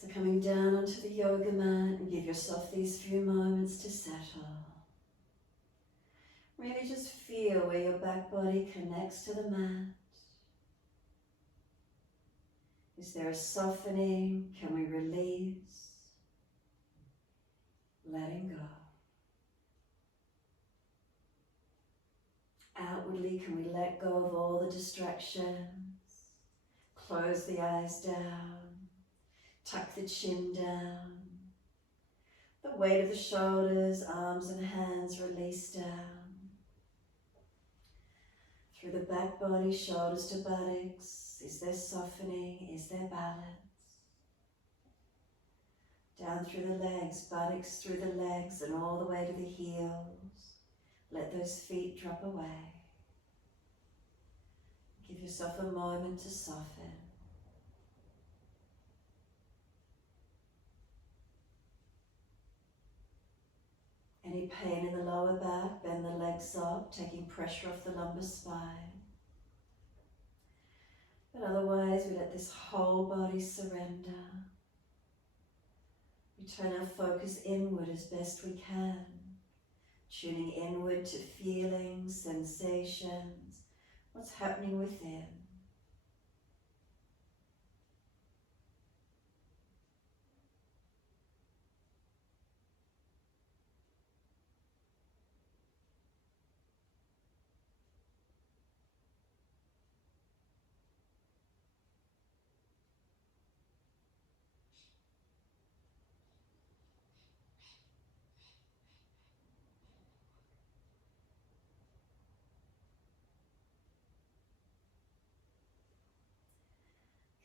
So coming down onto the yoga mat, and give yourself these few moments to settle. Really just feel where your back body connects to the mat. Is there a softening? Can we release? Letting go. Outwardly, can we let go of all the distractions? Close the eyes down. Tuck the chin down. The weight of the shoulders, arms and hands release down. Through the back body, shoulders to buttocks. Is there softening? Is there balance? Down through the legs, buttocks through the legs and all the way to the heels. Let those feet drop away. Give yourself a moment to soften. Any pain in the lower back, bend the legs up, taking pressure off the lumbar spine. But otherwise, we let this whole body surrender. We turn our focus inward as best we can, tuning inward to feelings, sensations, what's happening within.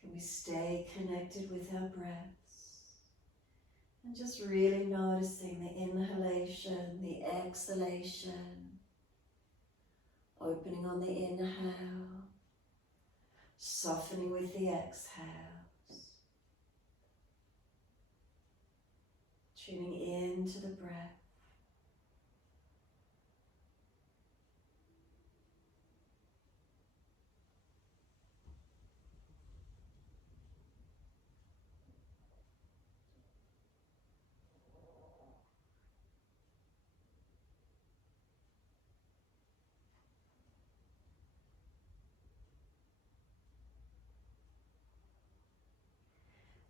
Can we stay connected with our breaths and just really noticing the inhalation, the exhalation, opening on the inhale, softening with the exhales, tuning into the breath.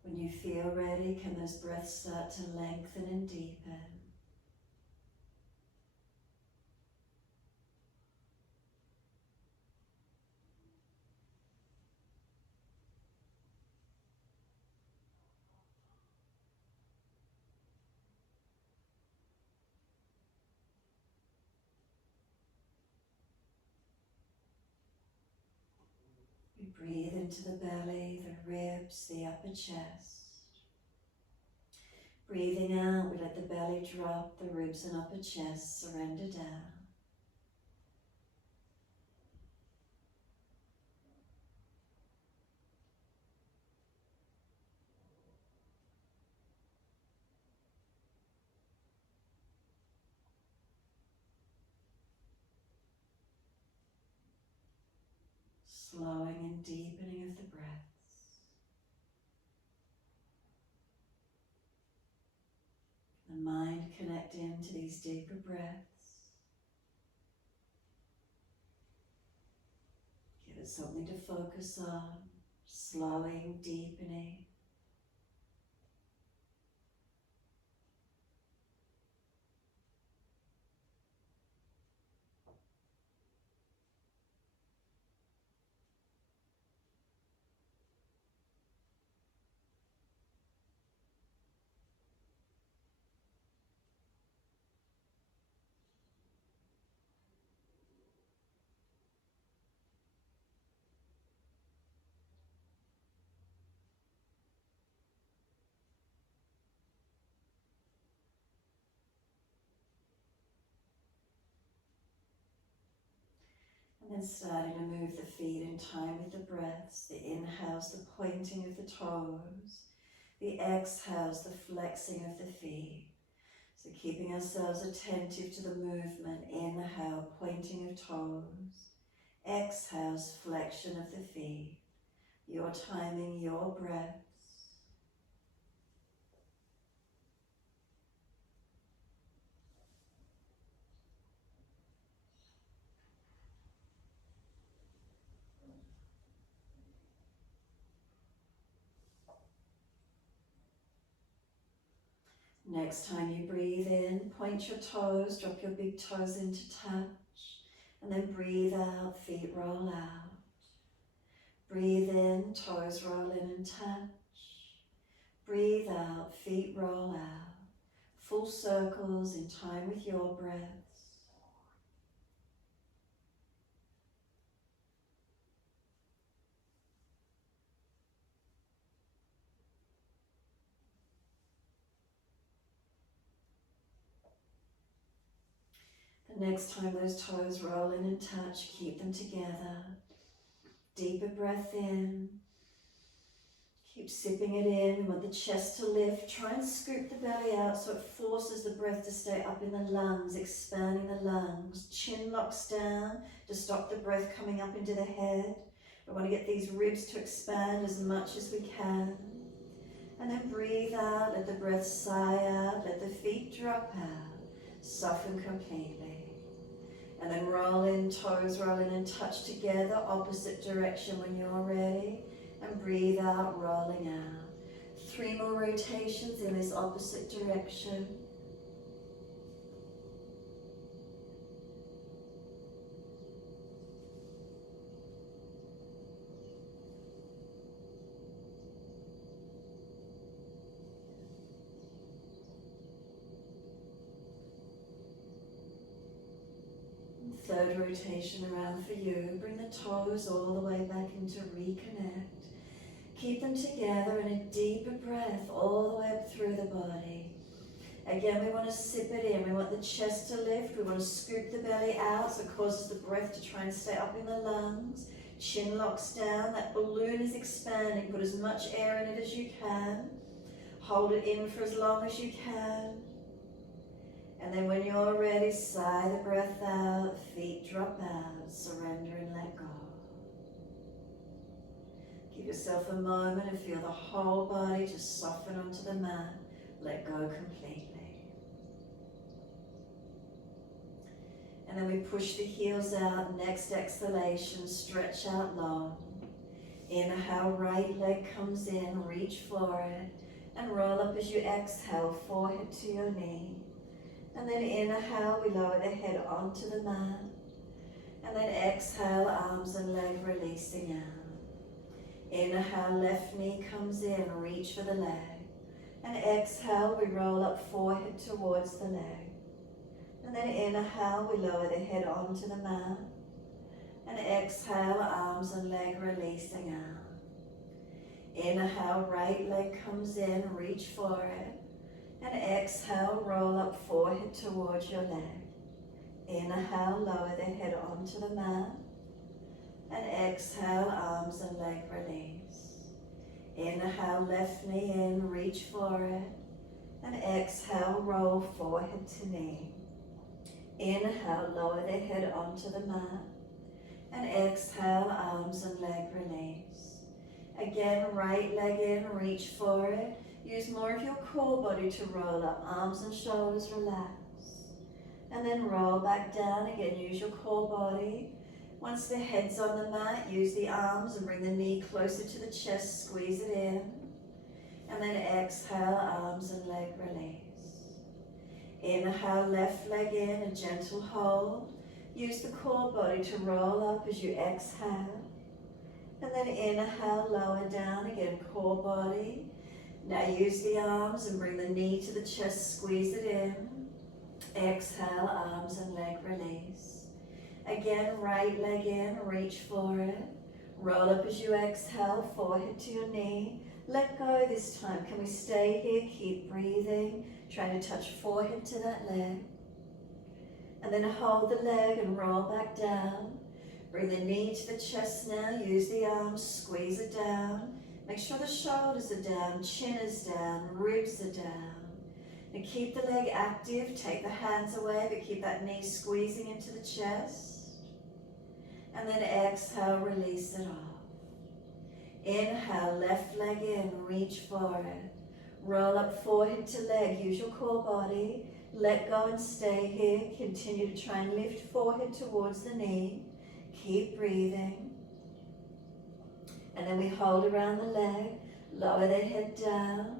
When you feel ready, can those breaths start to lengthen and deepen? We breathe into the belly, the ribs, the upper chest. Breathing out, we let the belly drop, the ribs and upper chest surrender down. Slowing and deepening of the breaths. The mind connecting to these deeper breaths. Give it something to focus on. Slowing, deepening. And then starting to move the feet in time with the breaths. The inhales, the pointing of the toes. The exhales, the flexing of the feet. So keeping ourselves attentive to the movement. Inhale, pointing of toes. Exhales, flexion of the feet. Your timing, your breaths. Next time you breathe in, point your toes, drop your big toes into touch, and then breathe out, feet roll out. Breathe in, toes roll in and touch. Breathe out, feet roll out. Full circles in time with your breaths. The next time those toes roll in and touch, keep them together. Deeper breath in. Keep sipping it in. We want the chest to lift. Try and scoop the belly out so it forces the breath to stay up in the lungs, expanding the lungs. Chin locks down to stop the breath coming up into the head. We want to get these ribs to expand as much as we can. And then breathe out, let the breath sigh out, let the feet drop out, soften completely. And then roll in, toes roll in and touch together, opposite direction when you're ready. And breathe out, rolling out. 3 more rotations in this opposite direction. Third rotation around for you. Bring the toes all the way back into reconnect. Keep them together in a deeper breath all the way up through the body. Again, we want to sip it in. We want the chest to lift. We want to scoop the belly out so it causes the breath to try and stay up in the lungs. Chin locks down. That balloon is expanding. Put as much air in it as you can. Hold it in for as long as you can. And then when you're ready, sigh the breath out, feet drop out, surrender and let go. Give yourself a moment and feel the whole body just soften onto the mat, let go completely. And then we push the heels out, next exhalation, stretch out long. Inhale, right leg comes in, reach for it, and roll up as you exhale, forehead to your knee. And then inhale, we lower the head onto the mat. And then exhale, arms and leg releasing out. Inhale, left knee comes in, reach for the leg. And exhale, we roll up forehead towards the leg. And then inhale, we lower the head onto the mat. And exhale, arms and leg releasing out. Inhale, right leg comes in, reach for it. And exhale, roll up forehead towards your leg. Inhale, lower the head onto the mat. And exhale, arms and leg release. Inhale, left knee in, reach for it. And exhale, roll forehead to knee. Inhale, lower the head onto the mat. And exhale, arms and leg release. Again, right leg in, reach for it. Use more of your core body to roll up, arms and shoulders relax. And then roll back down again, use your core body. Once the head's on the mat, use the arms and bring the knee closer to the chest, squeeze it in. And then exhale, arms and leg release. Inhale, left leg in, a gentle hold. Use the core body to roll up as you exhale. And then inhale, lower down again, core body. Now use the arms and bring the knee to the chest, squeeze it in. Exhale, arms and leg release. Again, right leg in, reach for it. Roll up as you exhale, forehead to your knee. Let go this time. Can we stay here? Keep breathing. Trying to touch forehead to that leg. And then hold the leg and roll back down. Bring the knee to the chest now. Use the arms, squeeze it down. Make sure the shoulders are down, chin is down, ribs are down. And keep the leg active, take the hands away, but keep that knee squeezing into the chest. And then exhale, release it off. Inhale, left leg in, reach for it. Roll up forehead to leg, use your core body. Let go and stay here. Continue to try and lift forehead towards the knee. Keep breathing. And then we hold around the leg, lower the head down.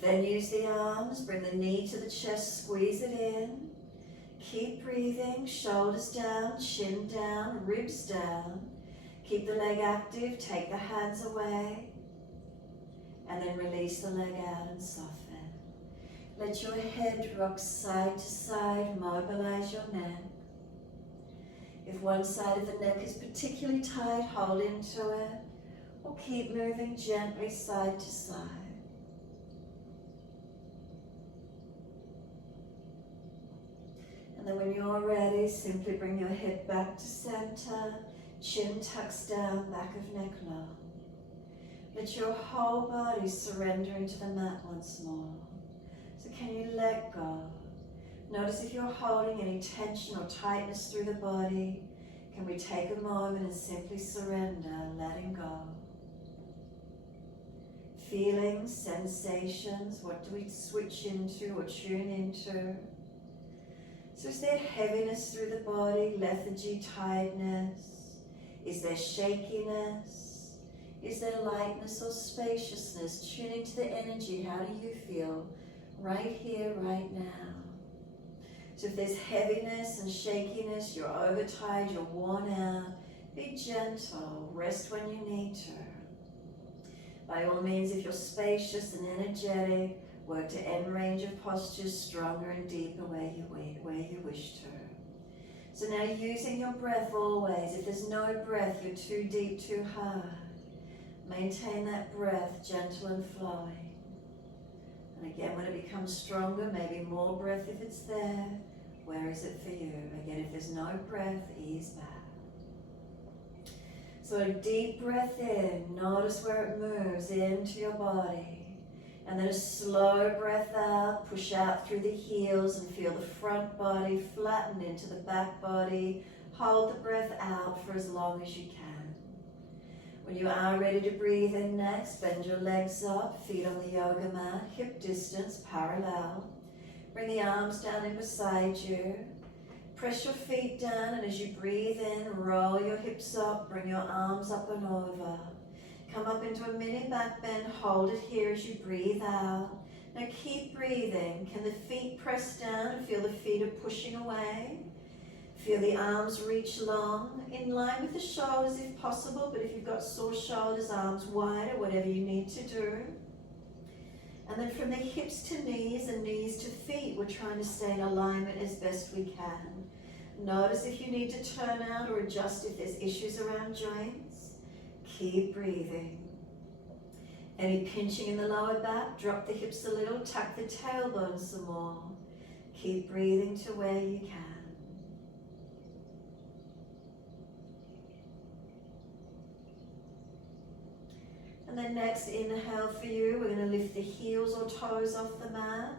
Then use the arms, bring the knee to the chest, squeeze it in. Keep breathing, shoulders down, chin down, ribs down. Keep the leg active, take the hands away. And then release the leg out and soften. Let your head rock side to side, mobilize your neck. If one side of the neck is particularly tight, hold into it, or keep moving gently side to side. And then when you're ready, simply bring your head back to center, chin tucks down, back of neck low. Let your whole body surrender into the mat once more. So can you let go? Notice if you're holding any tension or tightness through the body. Can we take a moment and simply surrender, letting go? Feelings, sensations, what do we switch into or tune into? So is there heaviness through the body, lethargy, tiredness? Is there shakiness? Is there lightness or spaciousness? Tune into the energy. How do you feel right here, right now? So if there's heaviness and shakiness, you're overtired, you're worn out, be gentle, rest when you need to. By all means, if you're spacious and energetic, work to end range of postures stronger and deeper where you wish to. So now using your breath always. If there's no breath, you're too deep, too hard. Maintain that breath, gentle and flowing. And again, when it becomes stronger, maybe more breath if it's there. Where is it for you? Again, if there's no breath, ease back. So a deep breath in, notice where it moves into your body. And then a slow breath out, push out through the heels and feel the front body flatten into the back body. Hold the breath out for as long as you can. When you are ready to breathe in next, bend your legs up, feet on the yoga mat, hip distance parallel. Bring the arms down in beside you. Press your feet down, and as you breathe in, roll your hips up, bring your arms up and over. Come up into a mini back bend, hold it here as you breathe out. Now keep breathing. Can the feet press down and feel the feet are pushing away? Feel the arms reach long, in line with the shoulders if possible, but if you've got sore shoulders, arms wider, whatever you need to do. And then from the hips to knees and knees to feet, we're trying to stay in alignment as best we can. Notice if you need to turn out or adjust if there's issues around joints. Keep breathing. Any pinching in the lower back, drop the hips a little, tuck the tailbone some more. Keep breathing to where you can. And then next, inhale for you. We're going to lift the heels or toes off the mat,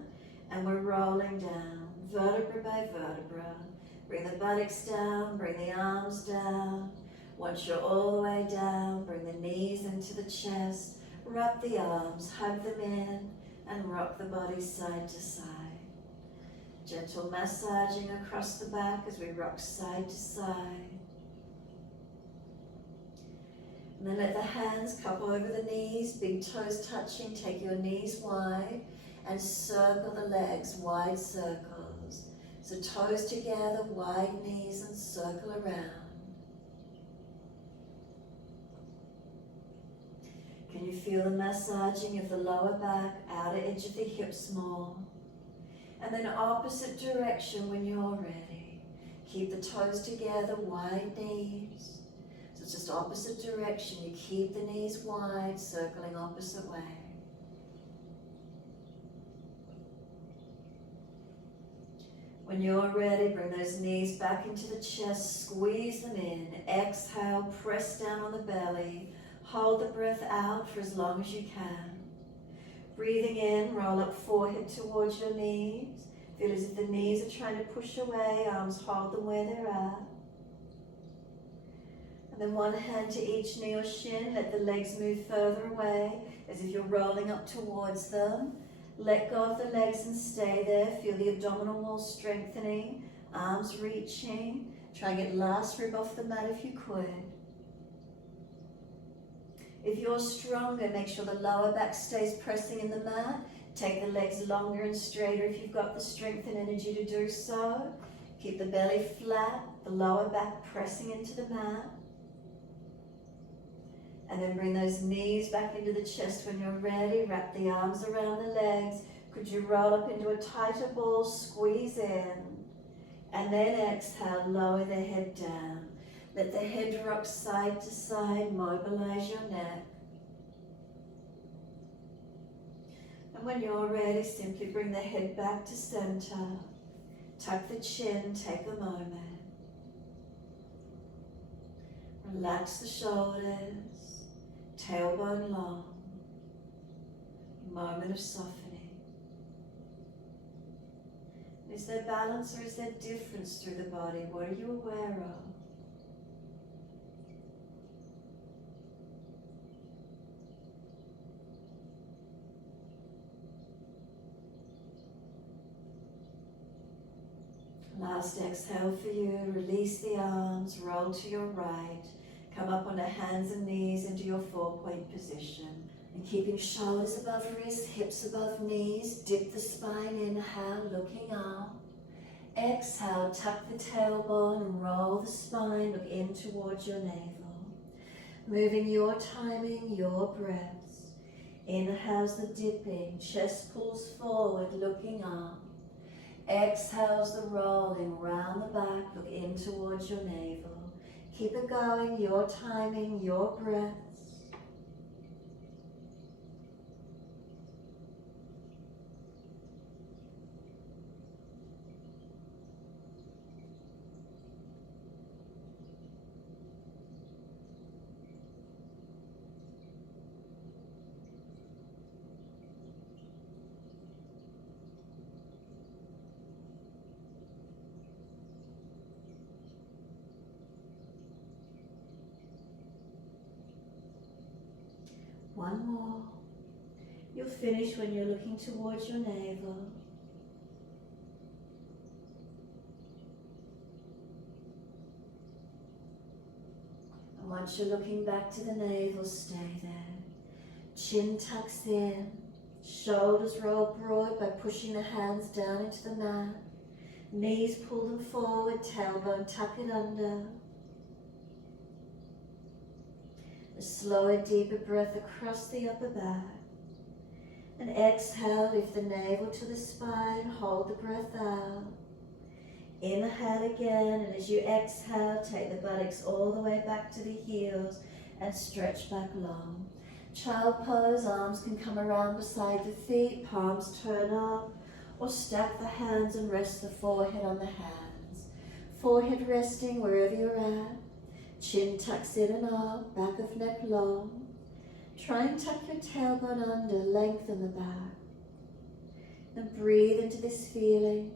and we're rolling down, vertebra by vertebra. Bring the buttocks down, bring the arms down. Once you're all the way down, bring the knees into the chest, wrap the arms, hug them in, and rock the body side to side. Gentle massaging across the back as we rock side to side. And then let the hands cup over the knees, big toes touching, take your knees wide, and circle the legs, wide circles. So toes together, wide knees, and circle around. Can you feel the massaging of the lower back, outer edge of the hips more? And then opposite direction when you're ready. Keep the toes together, wide knees. So it's just opposite direction. You keep the knees wide, circling opposite way. When you're ready, bring those knees back into the chest, squeeze them in. Exhale, press down on the belly. Hold the breath out for as long as you can. Breathing in, roll up forehead towards your knees. Feel as if the knees are trying to push away, arms hold them where they're at. And then one hand to each knee or shin, let the legs move further away as if you're rolling up towards them. Let go of the legs and stay there. Feel the abdominal wall strengthening, arms reaching. Try and get last rib off the mat if you could. If you're stronger, make sure the lower back stays pressing in the mat. Take the legs longer and straighter if you've got the strength and energy to do so. Keep the belly flat, the lower back pressing into the mat. And then bring those knees back into the chest when you're ready. Wrap the arms around the legs. Could you roll up into a tighter ball, squeeze in. And then exhale, lower the head down. Let the head rock side to side, mobilize your neck. And when you're ready, simply bring the head back to center. Tuck the chin, take a moment. Relax the shoulders, tailbone long. Moment of softening. Is there balance or is there difference through the body? What are you aware of? Last exhale for you. Release the arms, roll to your right. Come up onto hands and knees into your 4-point position. And keeping shoulders above wrists, hips above knees, dip the spine, inhale, looking up. Exhale, tuck the tailbone and roll the spine, look in towards your navel. Moving your timing, your breaths. Inhales the dipping, chest pulls forward, looking up. Exhales the rolling round the back, look in towards your navel. Keep it going, your timing, your breaths. One more. You'll finish when you're looking towards your navel. And once you're looking back to the navel, stay there. Chin tucks in, shoulders roll broad by pushing the hands down into the mat. Knees pull them forward, tailbone tuck it under. A slower, deeper breath across the upper back. And exhale, lift the navel to the spine, hold the breath out. Inhale again, and as you exhale, take the buttocks all the way back to the heels and stretch back long. Child pose, arms can come around beside the feet, palms turn up, or stack the hands and rest the forehead on the hands. Forehead resting wherever you're at. Chin tucks in and up, back of neck long. Try and tuck your tailbone under, lengthen the back. And breathe into this feeling.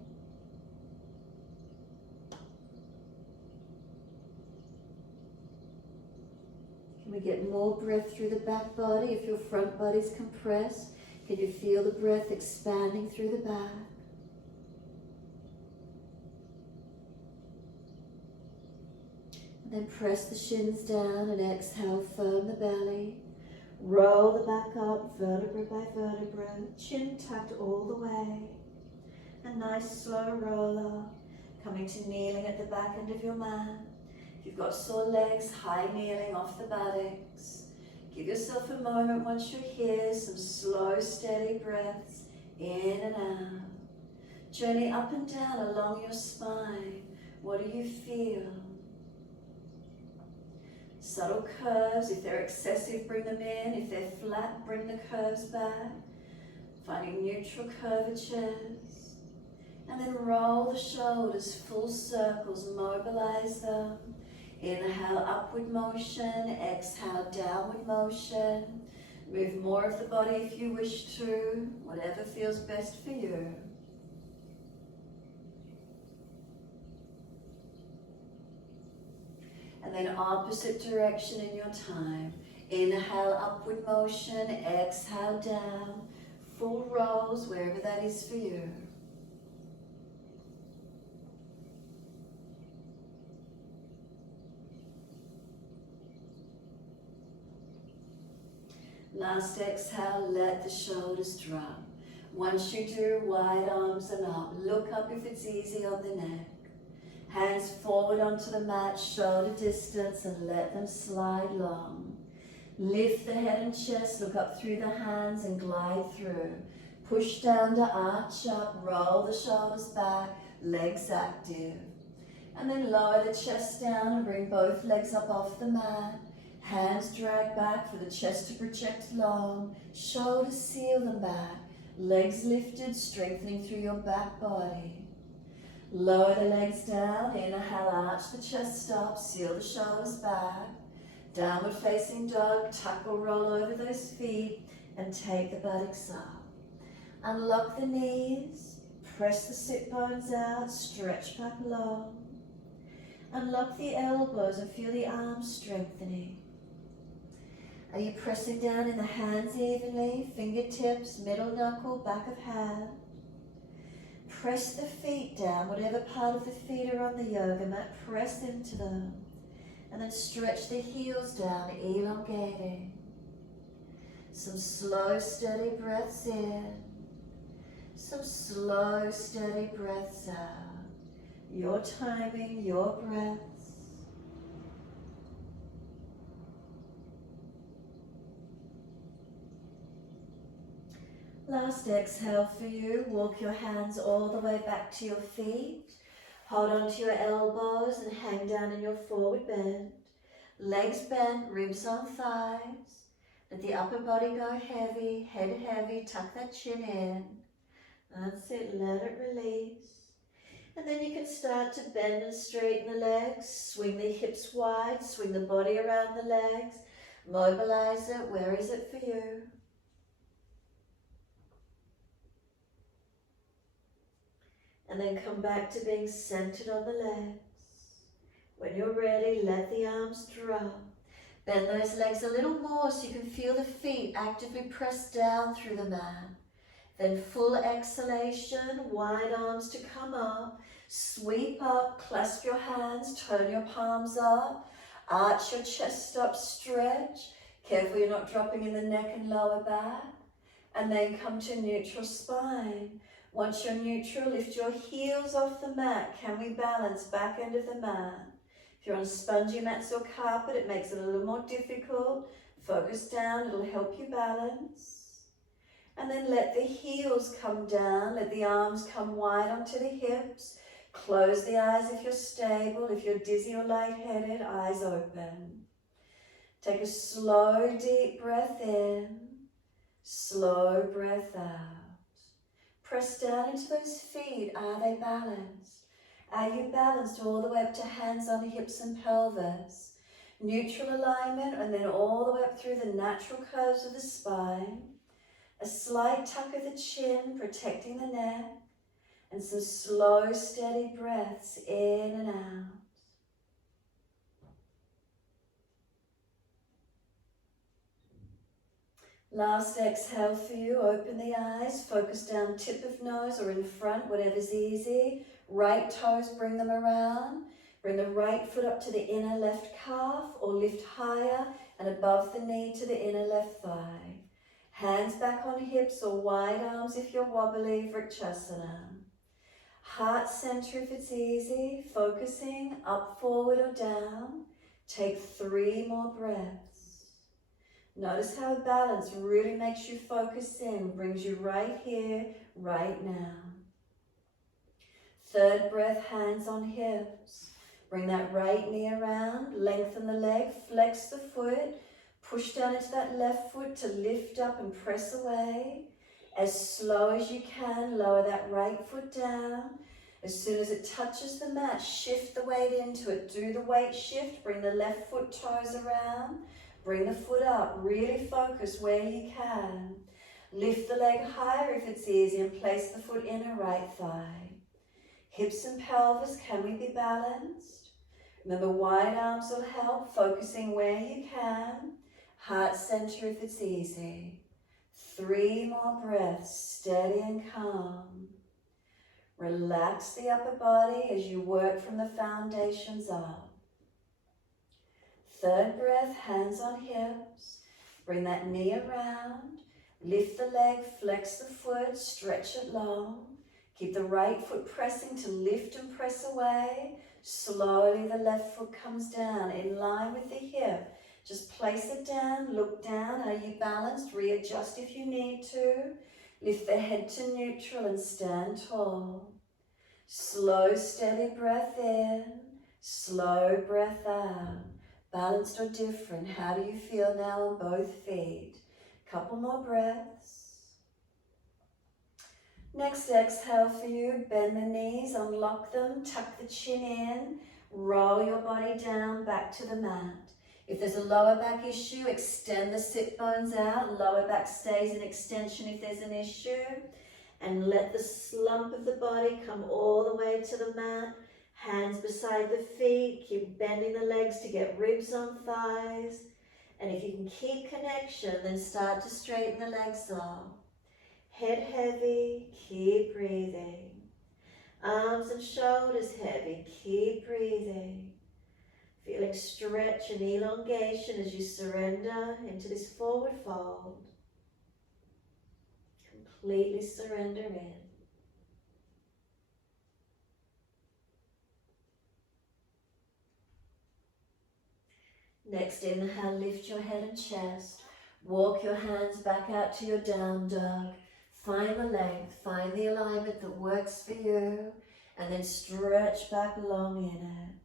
Can we get more breath through the back body? If your front body's compressed, can you feel the breath expanding through the back? Then press the shins down and exhale, firm the belly. Roll the back up, vertebra by vertebra, chin tucked all the way. A nice slow roll up, coming to kneeling at the back end of your mat. If you've got sore legs, high kneeling off the buttocks. Give yourself a moment once you're here, some slow, steady breaths, in and out. Journey up and down along your spine. What do you feel? Subtle curves, if they're excessive, bring them in. If they're flat, bring the curves back. Finding neutral curvatures. And then roll the shoulders, full circles, mobilize them. Inhale, upward motion. Exhale, downward motion. Move more of the body if you wish to, whatever feels best for you. And then opposite direction in your time. Inhale, upward motion. Exhale, down. Full rolls, wherever that is for you. Last exhale, let the shoulders drop. Once you do, wide arms and up. Look up if it's easy on the neck. Hands forward onto the mat, shoulder distance, and let them slide long. Lift the head and chest, look up through the hands and glide through. Push down to arch up, roll the shoulders back, legs active. And then lower the chest down and bring both legs up off the mat. Hands drag back for the chest to project long. Shoulders seal them back. Legs lifted, strengthening through your back body. Lower the legs down, inhale, arch the chest up, seal the shoulders back. Downward facing dog, tuck or roll over those feet and take the buttocks up. Unlock the knees, press the sit bones out, stretch back long. Unlock the elbows and feel the arms strengthening. Are you pressing down in the hands evenly, fingertips, middle knuckle, back of hand? Press the feet down, whatever part of the feet are on the yoga mat, press into them. And then stretch the heels down, elongating. Some slow, steady breaths in. Some slow, steady breaths out. Your timing, your breaths. Last exhale for you. Walk your hands all the way back to your feet. Hold onto your elbows and hang down in your forward bend. Legs bent, ribs on thighs. Let the upper body go heavy, head heavy, tuck that chin in. That's it, let it release. And then you can start to bend and straighten the legs, swing the hips wide, swing the body around the legs, mobilize it, where is it for you? And then come back to being centered on the legs. When you're ready, let the arms drop. Bend those legs a little more so you can feel the feet actively press down through the mat. Then full exhalation, wide arms to come up. Sweep up, clasp your hands, turn your palms up. Arch your chest up, stretch. Careful you're not dropping in the neck and lower back. And then come to neutral spine. Once you're neutral, lift your heels off the mat. Can we balance back end of the mat? If you're on spongy mats or carpet, it makes it a little more difficult. Focus down, it'll help you balance. And then let the heels come down, let the arms come wide onto the hips. Close the eyes if you're stable. If you're dizzy or lightheaded, eyes open. Take a slow, deep breath in, slow breath out. Press down into those feet. Are they balanced? Are you balanced all the way up to hands on hips and pelvis? Neutral alignment, and then all the way up through the natural curves of the spine. A slight tuck of the chin, protecting the neck. And some slow, steady breaths in and out. Last exhale for you, open the eyes, focus down tip of nose or in front, whatever's easy. Right toes, bring them around. Bring the right foot up to the inner left calf or lift higher and above the knee to the inner left thigh. Hands back on hips or wide arms if you're wobbly, Vrikshasana. Heart center if it's easy, focusing up, forward or down. Take 3 more breaths. Notice how balance really makes you focus in, brings you right here, right now. 3rd breath, hands on hips. Bring that right knee around, lengthen the leg, flex the foot, push down into that left foot to lift up and press away. As slow as you can, lower that right foot down. As soon as it touches the mat, shift the weight into it. Do the weight shift, bring the left foot toes around. Bring the foot up, really focus where you can. Lift the leg higher if it's easy and place the foot inner right thigh. Hips and pelvis, can we be balanced? Remember, wide arms will help, focusing where you can. Heart center if it's easy. 3 more breaths, steady and calm. Relax the upper body as you work from the foundations up. 3rd breath, hands on hips. Bring that knee around. Lift the leg, flex the foot, stretch it long. Keep the right foot pressing to lift and press away. Slowly the left foot comes down in line with the hip. Just place it down, look down. Are you balanced? Readjust if you need to. Lift the head to neutral and stand tall. Slow, steady breath in. Slow breath out. Balanced or different? How do you feel now on both feet? Couple more breaths. Next exhale for you, bend the knees, unlock them, tuck the chin in, roll your body down back to the mat. If there's a lower back issue, extend the sit bones out. Lower back stays in extension if there's an issue. And let the slump of the body come all the way to the mat. Hands beside the feet, keep bending the legs to get ribs on thighs. And if you can keep connection, then start to straighten the legs off. Head heavy, keep breathing. Arms and shoulders heavy, keep breathing. Feeling stretch and elongation as you surrender into this forward fold. Completely surrender in. Next inhale, lift your head and chest. Walk your hands back out to your down dog. Find the length, find the alignment that works for you, and then stretch back long in it.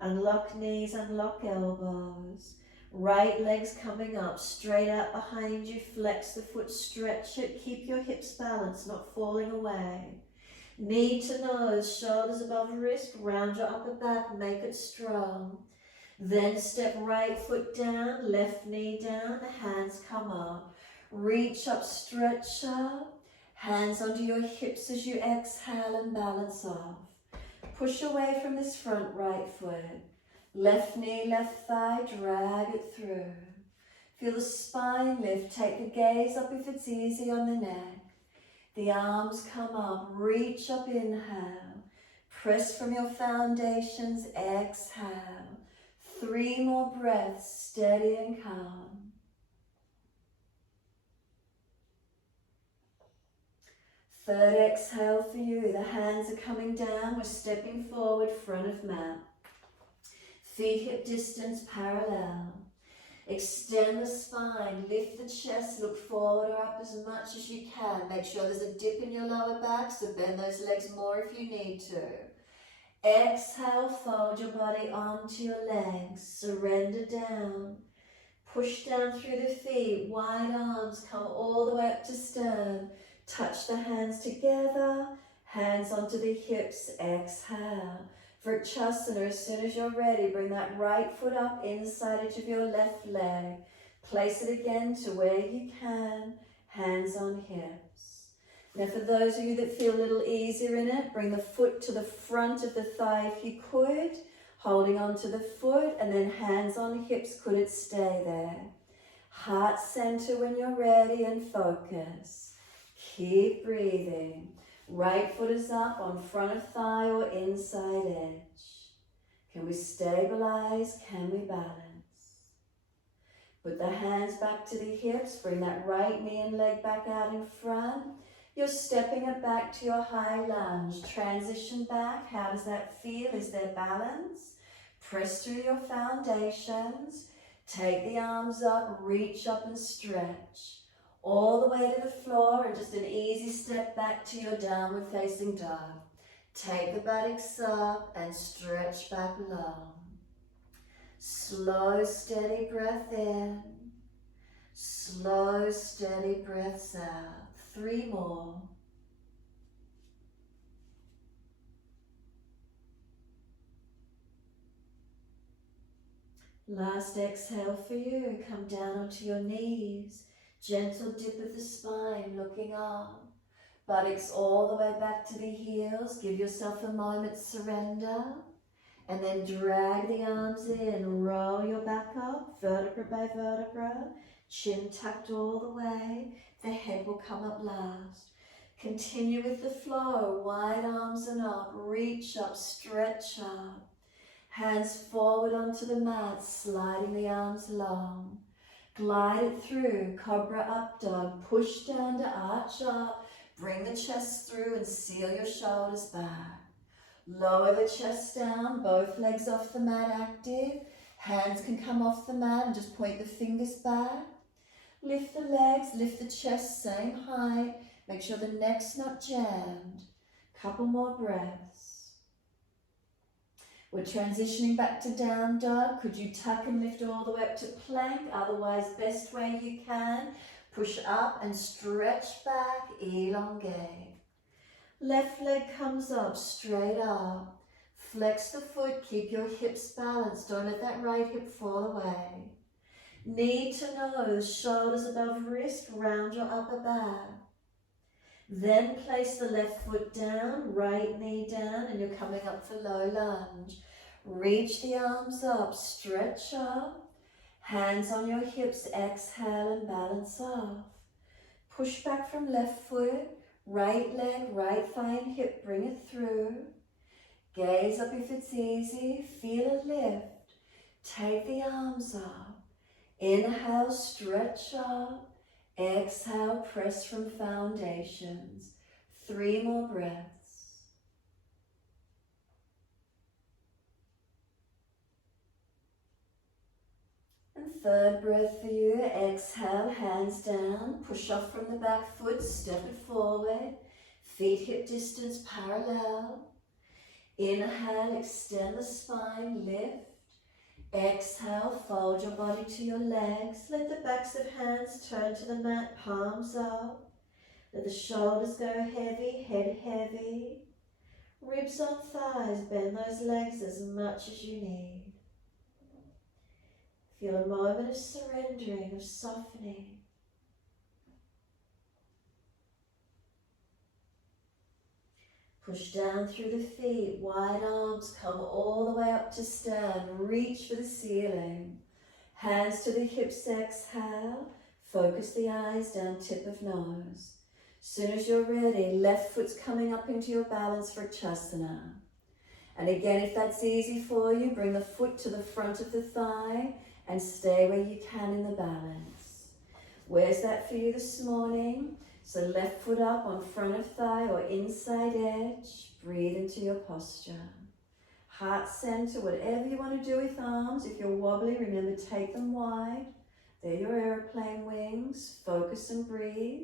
Unlock knees, unlock elbows. Right leg's coming up, straight out behind you. Flex the foot, stretch it. Keep your hips balanced, not falling away. Knee to nose, shoulders above wrist. Round your upper back, make it strong. Then step right foot down, left knee down, hands come up. Reach up, stretch up. Hands onto your hips as you exhale and balance off. Push away from this front right foot. Left knee, left thigh, drag it through. Feel the spine lift. Take the gaze up if it's easy on the neck. The arms come up. Reach up, inhale. Press from your foundations, exhale. 3 more breaths, steady and calm. Third exhale for you. The hands are coming down. We're stepping forward, front of mat. Feet hip distance parallel. Extend the spine, lift the chest, look forward or up as much as you can. Make sure there's a dip in your lower back, so bend those legs more if you need to. Exhale, fold your body onto your legs, surrender down. Push down through the feet, wide arms, come all the way up to sternum. Touch the hands together, hands onto the hips, exhale. Vrikshasana, as soon as you're ready, bring that right foot up inside edge of your left leg. Place it again to where you can, hands on hips. Now for those of you that feel a little easier in it, bring the foot to the front of the thigh if you could, holding onto the foot, and then hands on hips, could it stay there. Heart center when you're ready and focus. Keep breathing. Right foot is up on front of thigh or inside edge. Can we stabilize? Can we balance? Put the hands back to the hips. Bring that right knee and leg back out in front. You're stepping it back to your high lunge. Transition back. How does that feel? Is there balance? Press through your foundations. Take the arms up, reach up and stretch. All the way to the floor, and just an easy step back to your downward facing dog. Take the buttocks up and stretch back long. Slow, steady breath in. Slow, steady breaths out. 3 more. Last exhale for you. Come down onto your knees. Gentle dip of the spine, looking up. Buttocks all the way back to the heels. Give yourself a moment, surrender. And then drag the arms in. Roll your back up, vertebra by vertebra. Chin tucked all the way. The head will come up last. Continue with the flow. Wide arms and up. Reach up, stretch up. Hands forward onto the mat, sliding the arms long. Glide it through, cobra up dog, push down to arch up, bring the chest through and seal your shoulders back. Lower the chest down, both legs off the mat active, hands can come off the mat and just point the fingers back. Lift the legs, lift the chest, same height, make sure the neck's not jammed. Couple more breaths. We're transitioning back to down dog. Could you tuck and lift all the way up to plank? Otherwise, best way you can. Push up and stretch back, elongate. Left leg comes up, straight up. Flex the foot, keep your hips balanced. Don't let that right hip fall away. Knee to nose, shoulders above wrist, round your upper back. Then place the left foot down, right knee down, and you're coming up for low lunge. Reach the arms up, stretch up. Hands on your hips, exhale and balance off. Push back from left foot, right leg, right thigh and hip, bring it through. Gaze up if it's easy, feel a lift. Take the arms up. Inhale, stretch up. Exhale, press from foundations. 3 more breaths. And third breath for you. Exhale, hands down. Push off from the back foot, step it forward. Feet hip distance parallel. Inhale, extend the spine, lift. Exhale, fold your body to your legs. Let the backs of hands turn to the mat, palms up. Let the shoulders go heavy, head heavy. Ribs on thighs, bend those legs as much as you need. Feel a moment of surrendering, of softening. Push down through the feet, wide arms, come all the way up to stand. Reach for the ceiling. Hands to the hips, exhale. Focus the eyes down tip of nose. Soon as you're ready, left foot's coming up into your balance for Vrikshasana. And again, if that's easy for you, bring the foot to the front of the thigh and stay where you can in the balance. Where's that for you this morning? So left foot up on front of thigh or inside edge. Breathe into your posture. Heart center, whatever you want to do with arms. If you're wobbly, remember, take them wide. They're your airplane wings. Focus and breathe.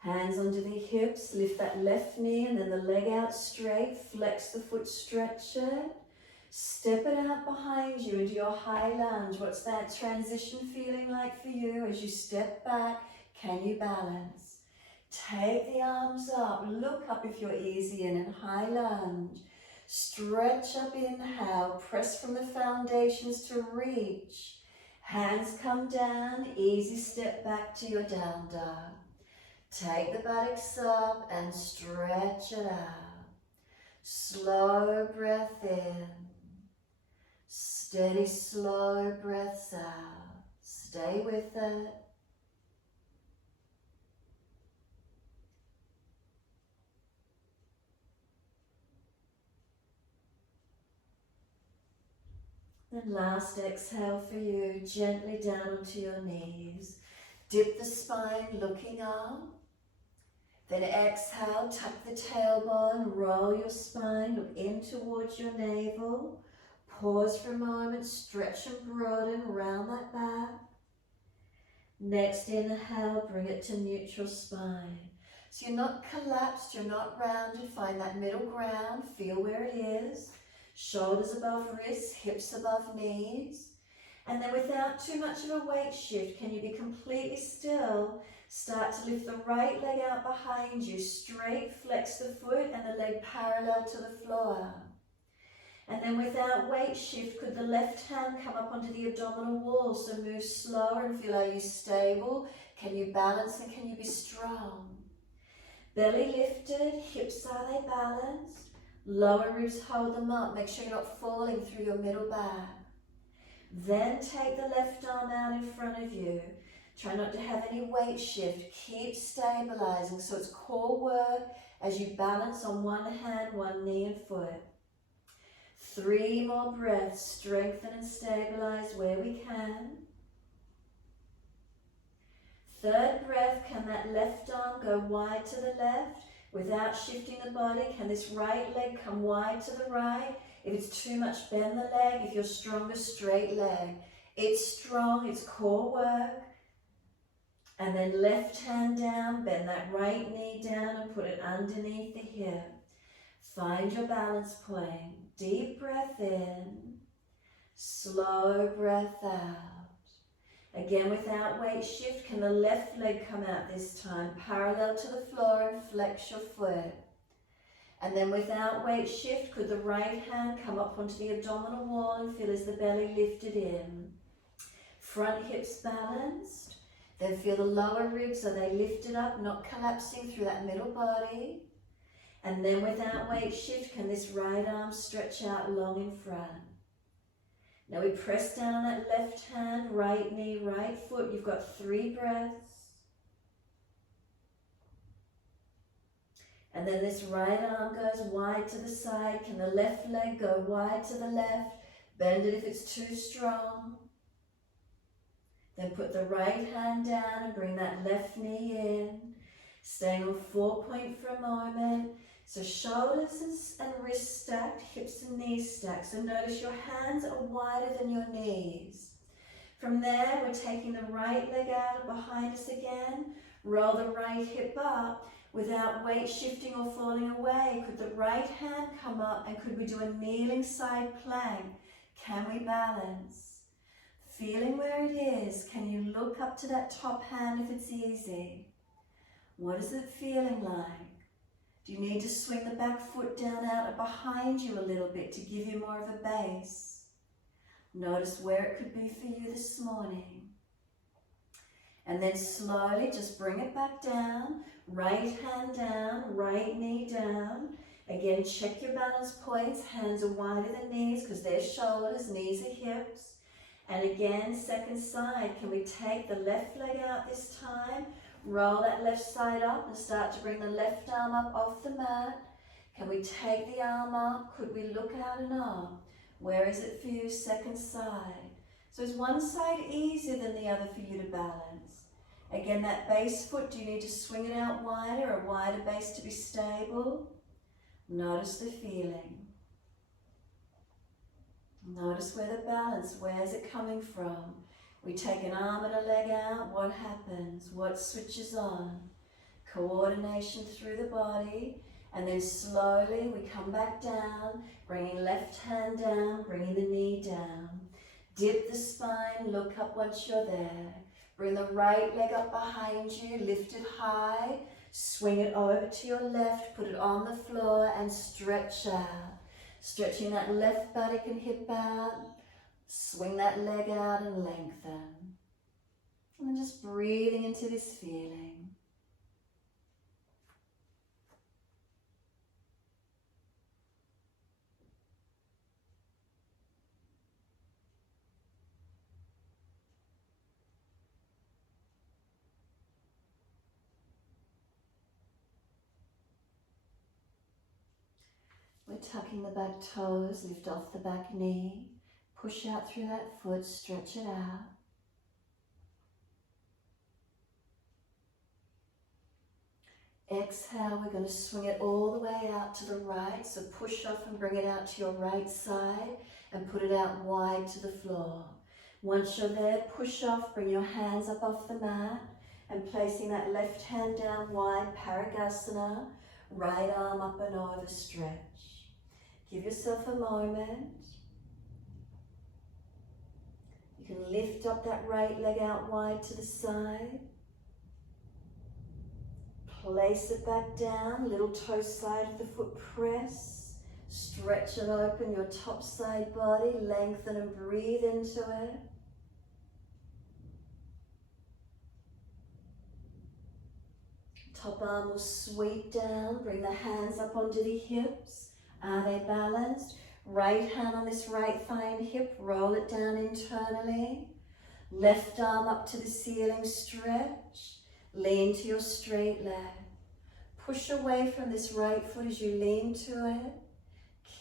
Hands under the hips. Lift that left knee and then the leg out straight. Flex the foot, stretch it. Step it out behind you into your high lunge. What's that transition feeling like for you as you step back? Can you balance? Take the arms up. Look up if you're easy in high lunge. Stretch up, inhale. Press from the foundations to reach. Hands come down. Easy step back to your down dog. Take the buttocks up and stretch it out. Slow breath in. Steady, slow breaths out. Stay with it. And last exhale for you, gently down onto your knees. Dip the spine, looking up. Then exhale, tuck the tailbone, roll your spine, look in towards your navel. Pause for a moment, stretch and broaden, round that back. Next inhale, bring it to neutral spine. So you're not collapsed, you're not rounded, find that middle ground, feel where it is. Shoulders above wrists, hips above knees. And then without too much of a weight shift, can you be completely still? Start to lift the right leg out behind you, straight, flex the foot and the leg parallel to the floor. And then without weight shift, could the left hand come up onto the abdominal wall? So move slower and feel, are you stable? Can you balance and can you be strong? Belly lifted, hips, are they balanced? Lower ribs, hold them up. Make sure you're not falling through your middle back. Then take the left arm out in front of you. Try not to have any weight shift. Keep stabilizing. So it's core work as you balance on one hand, one knee and foot. 3 more breaths. Strengthen and stabilize where we can. 3rd breath, can that left arm go wide to the left without shifting the body? Can this right leg come wide to the right? If it's too much, bend the leg. If you're stronger, straight leg. It's strong, it's core work. And then left hand down, bend that right knee down and put it underneath the hip. Find your balance point. Deep breath in, slow breath out. Again, without weight shift, can the left leg come out this time, parallel to the floor, and flex your foot. And then without weight shift, could the right hand come up onto the abdominal wall and feel as the belly lifted in. Front hips balanced. Then feel the lower ribs, are they lifted up, not collapsing through that middle body. And then without weight shift, can this right arm stretch out long in front. Now we press down on that left hand, right knee, right foot. You've got 3 breaths. And then this right arm goes wide to the side. Can the left leg go wide to the left? Bend it if it's too strong. Then put the right hand down and bring that left knee in. Staying on 4 point for a moment. So shoulders and wrists stacked, hips and knees stacked. So notice your hands are wider than your knees. From there, we're taking the right leg out and behind us again. Roll the right hip up without weight shifting or falling away. Could the right hand come up and could we do a kneeling side plank? Can we balance? Feeling where it is, can you look up to that top hand if it's easy? What is it feeling like? Do you need to swing the back foot down out and behind you a little bit to give you more of a base? Notice where it could be for you this morning. And then slowly just bring it back down. Right hand down, right knee down. Again, check your balance points. Hands are wider than knees because they're shoulders, knees are hips. And again, second side. Can we take the left leg out this time? Roll that left side up and start to bring the left arm up off the mat. Can we take the arm up? Could we look out and up? Where is it for you? Second side. So is one side easier than the other for you to balance? Again, that base foot, do you need to swing it out wider, a wider base to be stable? Notice the feeling. Notice where the balance, where's it coming from? We take an arm and a leg out, what happens? What switches on? Coordination through the body, and then slowly we come back down, bringing left hand down, bringing the knee down. Dip the spine, look up once you're there. Bring the right leg up behind you, lift it high, swing it over to your left, put it on the floor and stretch out. Stretching that left buttock and hip out. Swing that leg out and lengthen. And then just breathing into this feeling. We're tucking the back toes, lift off the back knee. Push out through that foot, stretch it out. Exhale, we're going to swing it all the way out to the right. So push off and bring it out to your right side and put it out wide to the floor. Once you're there, push off, bring your hands up off the mat and placing that left hand down wide, Parigasana, right arm up and over, stretch. Give yourself a moment. You can lift up that right leg out wide to the side. Place it back down, little toe side of the foot press. Stretch and open your top side body, lengthen and breathe into it. Top arm will sweep down, bring the hands up onto the hips. Are they balanced? Right hand on this right thigh and hip, roll it down internally. Left arm up to the ceiling, stretch. Lean to your straight leg. Push away from this right foot as you lean to it.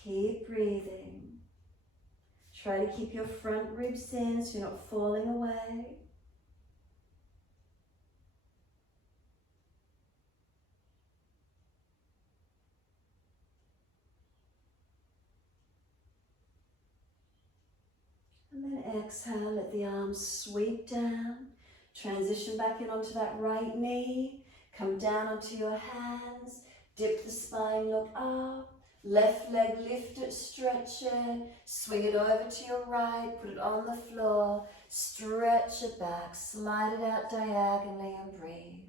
Keep breathing. Try to keep your front ribs in so you're not falling away. And then exhale, let the arms sweep down. Transition back in onto that right knee. Come down onto your hands. Dip the spine, look up. Left leg, lift it, stretch it. Swing it over to your right, put it on the floor. Stretch it back, slide it out diagonally and breathe.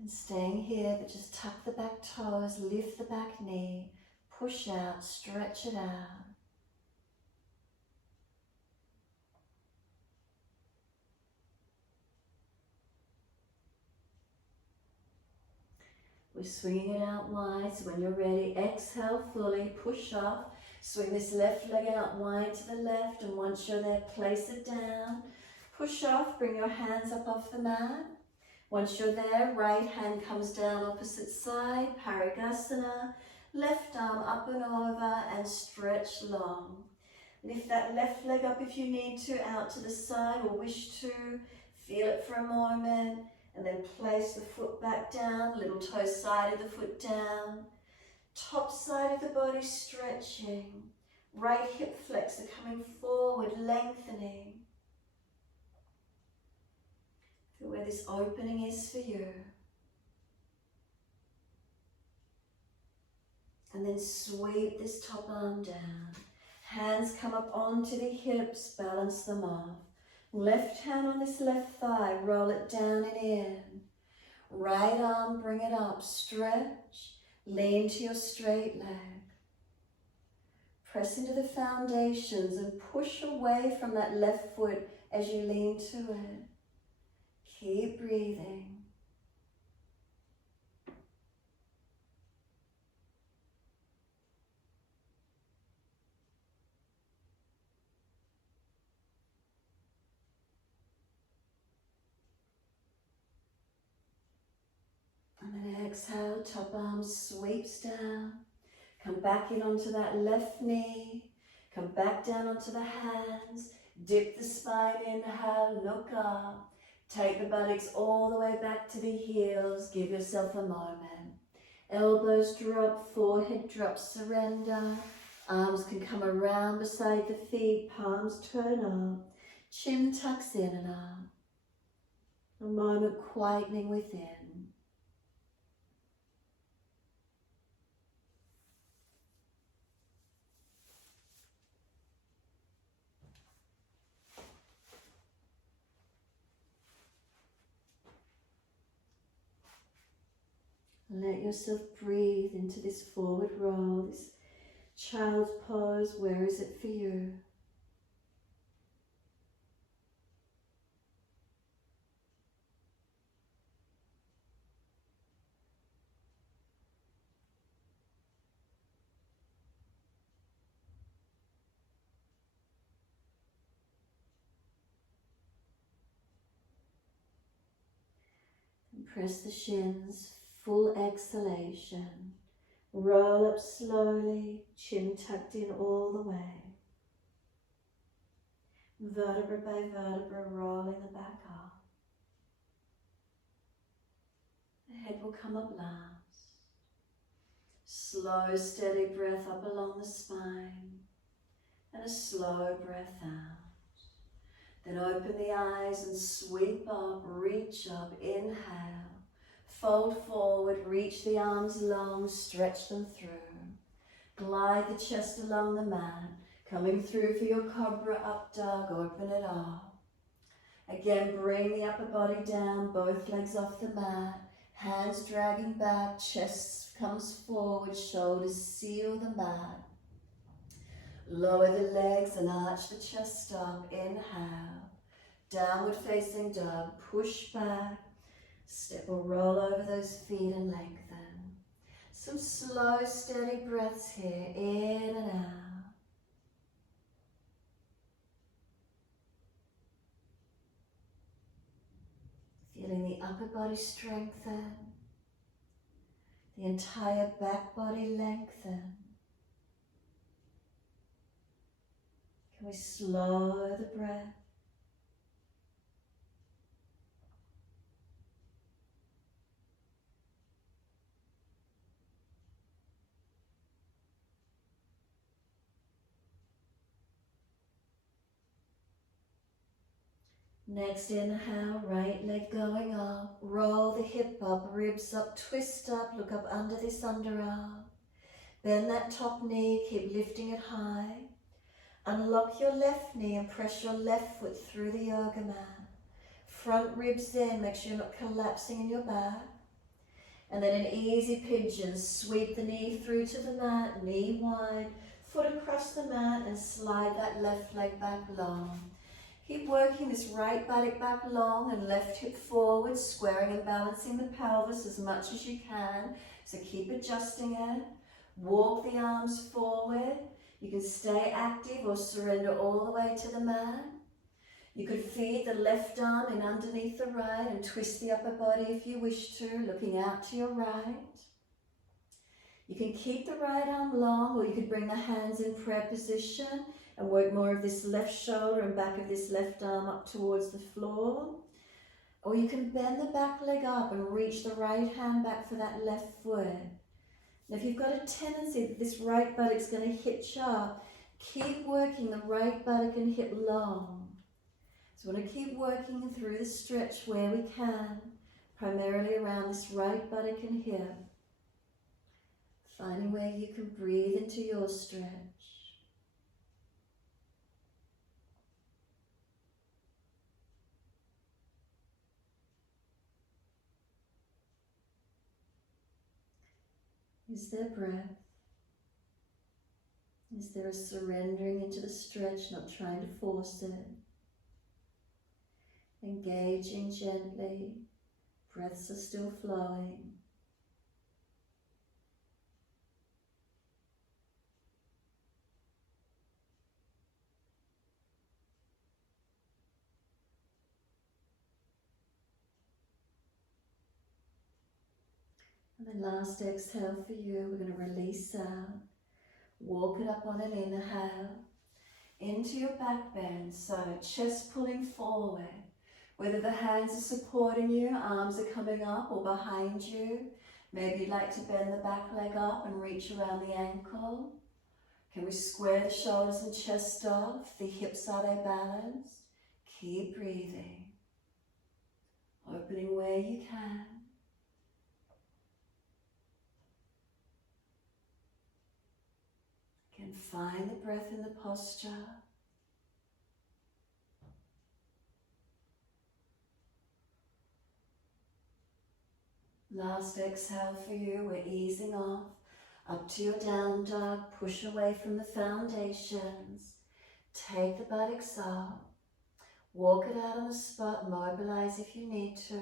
And staying here, but just tuck the back toes, lift the back knee, push out, stretch it out. We're swinging it out wide, so when you're ready, exhale fully, push off. Swing this left leg out wide to the left, and once you're there, place it down. Push off, bring your hands up off the mat. Once you're there, right hand comes down opposite side, Parigasana. Left arm up and over and stretch long. Lift that left leg up if you need to, out to the side or wish to. Feel it for a moment. And then place the foot back down, little toe side of the foot down. Top side of the body stretching. Right hip flexor coming forward, lengthening. Feel where this opening is for you. And then sweep this top arm down. Hands come up onto the hips, balance them off. Left hand on this left thigh, roll it down and in. Right arm, bring it up, stretch, lean to your straight leg. Press into the foundations and push away from that left foot as you lean to it. Keep breathing. And then exhale, top arm sweeps down. Come back in onto that left knee. Come back down onto the hands. Dip the spine, inhale, look up. Take the buttocks all the way back to the heels. Give yourself a moment. Elbows drop, forehead drop, surrender. Arms can come around beside the feet, palms turn up. Chin tucks in and up. A moment quietening within. Let yourself breathe into this forward roll, this child's pose. Where is it for you? And press the shins, full exhalation. Roll up slowly, chin tucked in all the way. Vertebra by vertebra, rolling the back up. The head will come up last. Slow, steady breath up along the spine. And a slow breath out. Then open the eyes and sweep up, reach up, inhale. Fold forward, reach the arms long, stretch them through. Glide the chest along the mat. Coming through for your cobra up dog, open it up. Again, bring the upper body down, both legs off the mat. Hands dragging back, chest comes forward, shoulders seal the mat. Lower the legs and arch the chest up, inhale. Downward facing dog, push back. Step or roll over those feet and lengthen. Some slow, steady breaths here, in and out. Feeling the upper body strengthen, the entire back body lengthen. Can we slow the breath? Next inhale, right leg going up, roll the hip up, ribs up, twist up, look up under this underarm. Bend that top knee, keep lifting it high. Unlock your left knee and press your left foot through the yoga mat. Front ribs in, make sure you're not collapsing in your back. And then an easy pigeon, sweep the knee through to the mat, knee wide, foot across the mat and slide that left leg back long. Keep working this right buttock back long and left hip forward, squaring and balancing the pelvis as much as you can. So keep adjusting it. Walk the arms forward. You can stay active or surrender all the way to the mat. You could feed the left arm in underneath the right and twist the upper body if you wish to, looking out to your right. You can keep the right arm long, or you could bring the hands in prayer position and work more of this left shoulder and back of this left arm up towards the floor. Or you can bend the back leg up and reach the right hand back for that left foot. Now if you've got a tendency that this right buttock's going to hitch up, keep working the right buttock and hip long. So we want to keep working through the stretch where we can, primarily around this right buttock and hip. Finding where you can breathe into your stretch. Is there breath? Is there a surrendering into the stretch, not trying to force it? Engaging gently, breaths are still flowing. And then last exhale for you, we're going to release out. Walk it up on an inhale into your back bend, so chest pulling forward. Whether the hands are supporting you, arms are coming up or behind you. Maybe you'd like to bend the back leg up and reach around the ankle. Can we square the shoulders and chest off? The hips, are they balanced? Keep breathing. Opening where you can. Again, find the breath in the posture. Last exhale for you, we're easing off, up to your down dog, push away from the foundations, take the buttocks up, walk it out on the spot, mobilize if you need to,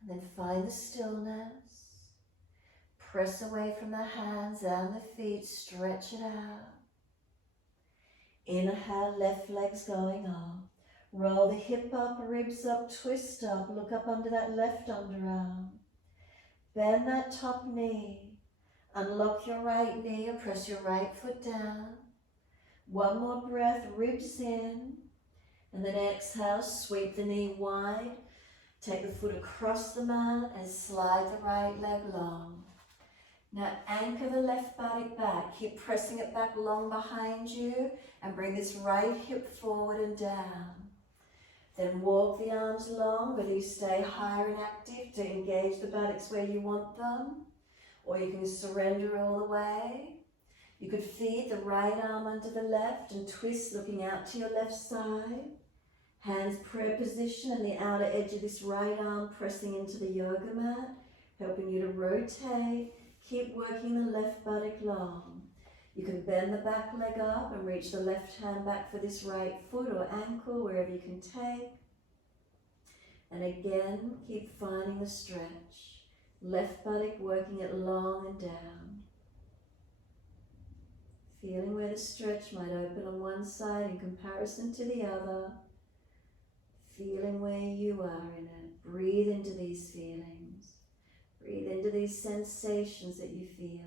and then find the stillness, press away from the hands and the feet, stretch it out, inhale, left leg's going up. Roll the hip up, ribs up, twist up, look up under that left underarm. Bend that top knee, unlock your right knee and press your right foot down. One more breath, ribs in, and then exhale, sweep the knee wide, take the foot across the mat and slide the right leg long. Now anchor the left buttock back, keep pressing it back long behind you and bring this right hip forward and down. Then walk the arms long, whether you stay higher and active to engage the buttocks where you want them, or you can surrender all the way. You could feed the right arm under the left and twist looking out to your left side. Hands prayer position and the outer edge of this right arm pressing into the yoga mat, helping you to rotate. Keep working the left buttock long. You can bend the back leg up and reach the left hand back for this right foot or ankle, wherever you can take. And again, keep finding the stretch. Left buttock working it long and down. Feeling where the stretch might open on one side in comparison to the other. Feeling where you are in it. Breathe into these feelings. Breathe into these sensations that you feel.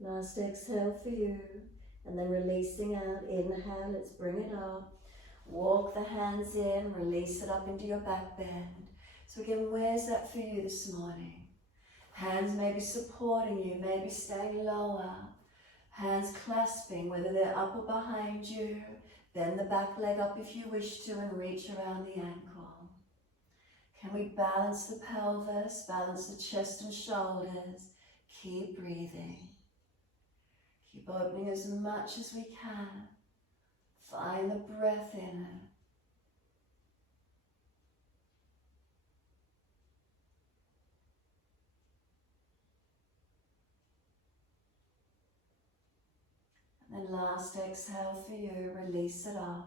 Last exhale for you, and then releasing out. Inhale, let's bring it up. Walk the hands in, release it up into your back bend. So again, where's that for you this morning? Hands may be supporting you, maybe staying lower. Hands clasping, whether they're up or behind you. Bend the back leg up if you wish to and reach around the ankle. Can we balance the pelvis, balance the chest and shoulders? Keep breathing. Keep opening as much as we can. Find the breath in it. And then last exhale for you, release it off.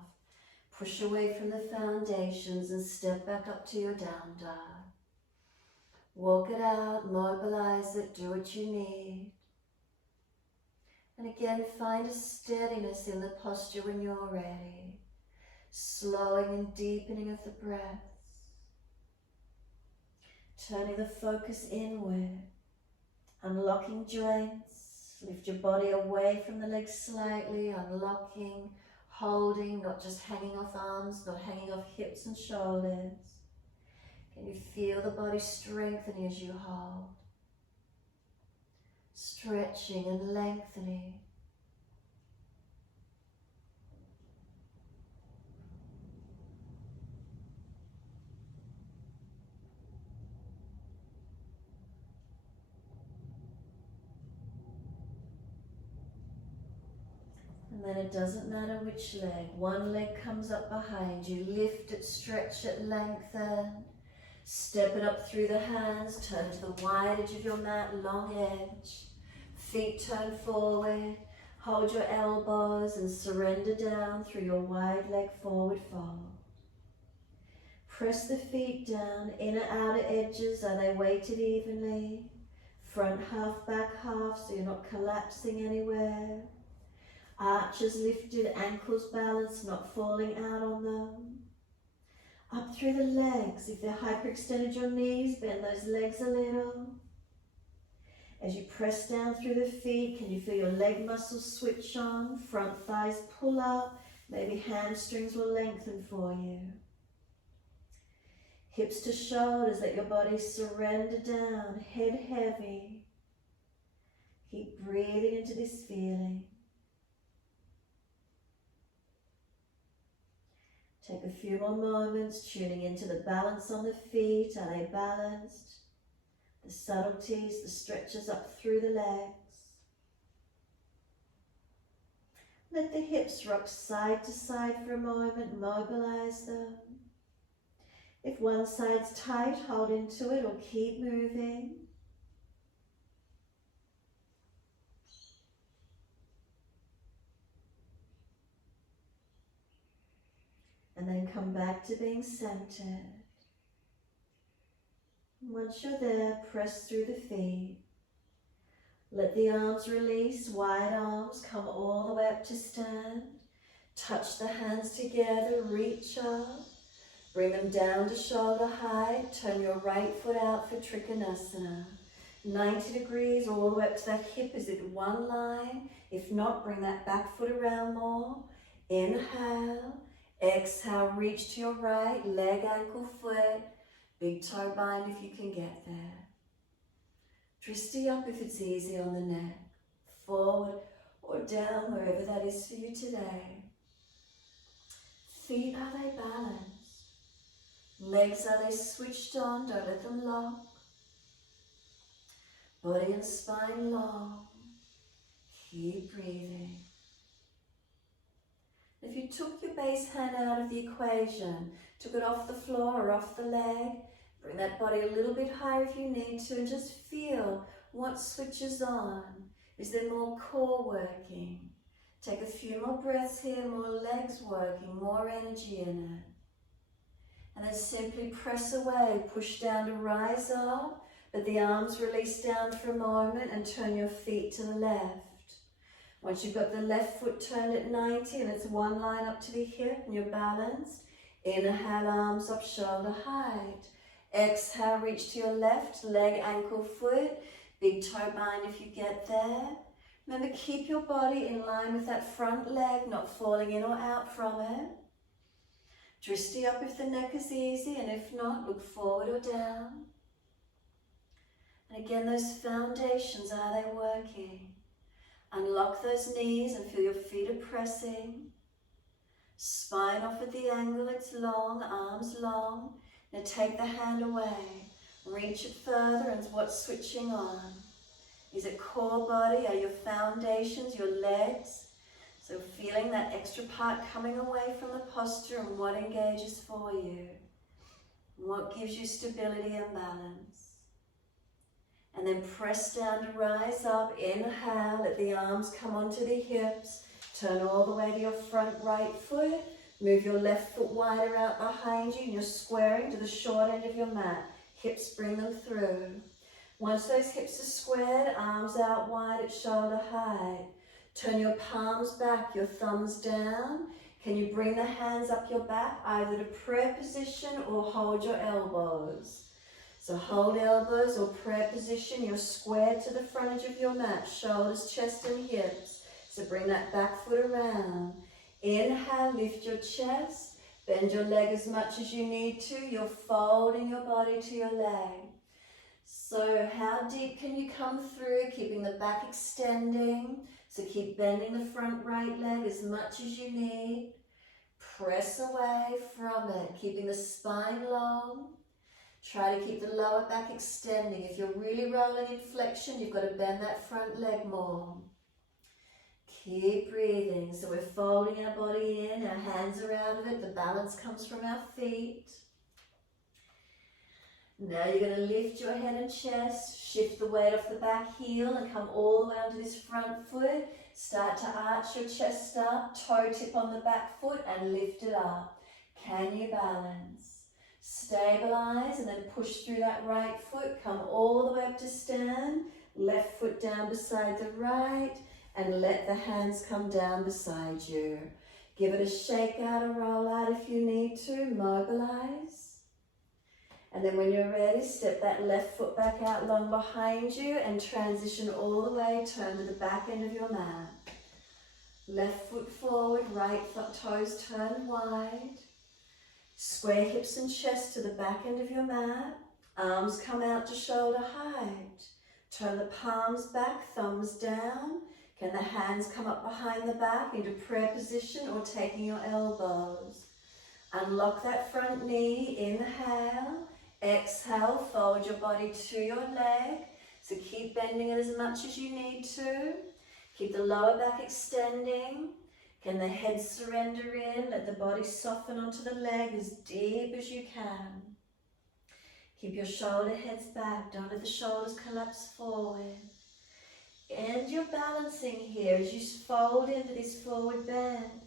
Push away from the foundations and step back up to your down dog. Walk it out, mobilize it, do what you need. And again, find a steadiness in the posture when you're ready. Slowing and deepening of the breaths. Turning the focus inward. Unlocking joints. Lift your body away from the legs slightly. Unlocking, holding, not just hanging off arms, not hanging off hips and shoulders. Can you feel the body strengthening as you hold? Stretching and lengthening. And then it doesn't matter which leg. One leg comes up behind you. Lift it, stretch it, lengthen. Step it up through the hands. Turn to the wide edge of your mat, long edge. Feet turn forward. Hold your elbows and surrender down through your wide leg forward fold. Press the feet down. Inner outer edges, are they weighted evenly? Front half, back half, so you're not collapsing anywhere. Arches lifted, ankles balanced, not falling out on them. Up through the legs. If they're hyperextended your knees, bend those legs a little. As you press down through the feet, can you feel your leg muscles switch on? Front thighs pull up. Maybe hamstrings will lengthen for you. Hips to shoulders, let your body surrender down. Head heavy. Keep breathing into this feeling. Take a few more moments, tuning into the balance on the feet. Are they balanced? The subtleties, the stretches up through the legs. Let the hips rock side to side for a moment, mobilize them. If one side's tight, hold into it or keep moving. And then come back to being centered. Once you're there, press through the feet. Let the arms release, wide arms, come all the way up to stand. Touch the hands together, reach up. Bring them down to shoulder height. Turn your right foot out for Trikonasana. 90 degrees all the way up to that hip. Is it one line? If not, bring that back foot around more. Inhale. Exhale, reach to your right. Leg, ankle, foot. Big toe bind if you can get there. Twisty up if it's easy on the neck. Forward or down, wherever that is for you today. Feet, are they balanced? Legs, are they switched on? Don't let them lock. Body and spine long. Keep breathing. If you took your base hand out of the equation, took it off the floor or off the leg, bring that body a little bit higher if you need to, and just feel what switches on. Is there more core working? Take a few more breaths here, more legs working, more energy in it. And then simply press away, push down to rise up, but the arms release down for a moment and turn your feet to the left. Once you've got the left foot turned at 90 and it's one line up to the hip and you're balanced, inhale, arms up, shoulder height. Exhale, reach to your left, leg, ankle, foot, big toe bind if you get there. Remember, keep your body in line with that front leg, not falling in or out from it. Dristy up if the neck is easy, and if not, look forward or down. And again, those foundations, are they working? Unlock those knees and feel your feet are pressing. Spine off at the angle, it's long, arms long. Now take the hand away, reach it further, and what's switching on? Is it core body? Are your foundations, your legs? So feeling that extra part coming away from the posture and what engages for you. What gives you stability and balance. And then press down to rise up. Inhale, let the arms come onto the hips. Turn all the way to your front right foot. Move your left foot wider out behind you and you're squaring to the short end of your mat. Hips, bring them through. Once those hips are squared, arms out wide at shoulder height. Turn your palms back, your thumbs down. Can you bring the hands up your back, either to prayer position or hold your elbows? So hold elbows or prayer position, you're squared to the front edge of your mat, shoulders, chest and hips. So bring that back foot around. Inhale, lift your chest, bend your leg as much as you need to. You're folding your body to your leg. So how deep can you come through, keeping the back extending? So keep bending the front right leg as much as you need. Press away from it, keeping the spine long. Try to keep the lower back extending. If you're really rolling in flexion, you've got to bend that front leg more. Keep breathing. So we're folding our body in, our hands are out of it, the balance comes from our feet. Now you're going to lift your head and chest, shift the weight off the back heel and come all the way onto this front foot. Start to arch your chest up, toe tip on the back foot and lift it up. Can you balance? Stabilize and then push through that right foot, come all the way up to stand, left foot down beside the right and let the hands come down beside you. Give it a shake out, a roll out if you need to, mobilize. And then when you're ready, step that left foot back out long behind you and transition all the way, turn to the back end of your mat. Left foot forward, right foot toes turned wide. Square hips and chest to the back end of your mat. Arms come out to shoulder height. Turn the palms back, thumbs down. Can the hands come up behind the back into prayer position or taking your elbows? Unlock that front knee, inhale. Exhale, fold your body to your leg. So keep bending it as much as you need to. Keep the lower back extending. Can the head surrender in? Let the body soften onto the leg as deep as you can. Keep your shoulder heads back. Don't let the shoulders collapse forward. And you're balancing here as you fold into this forward bend.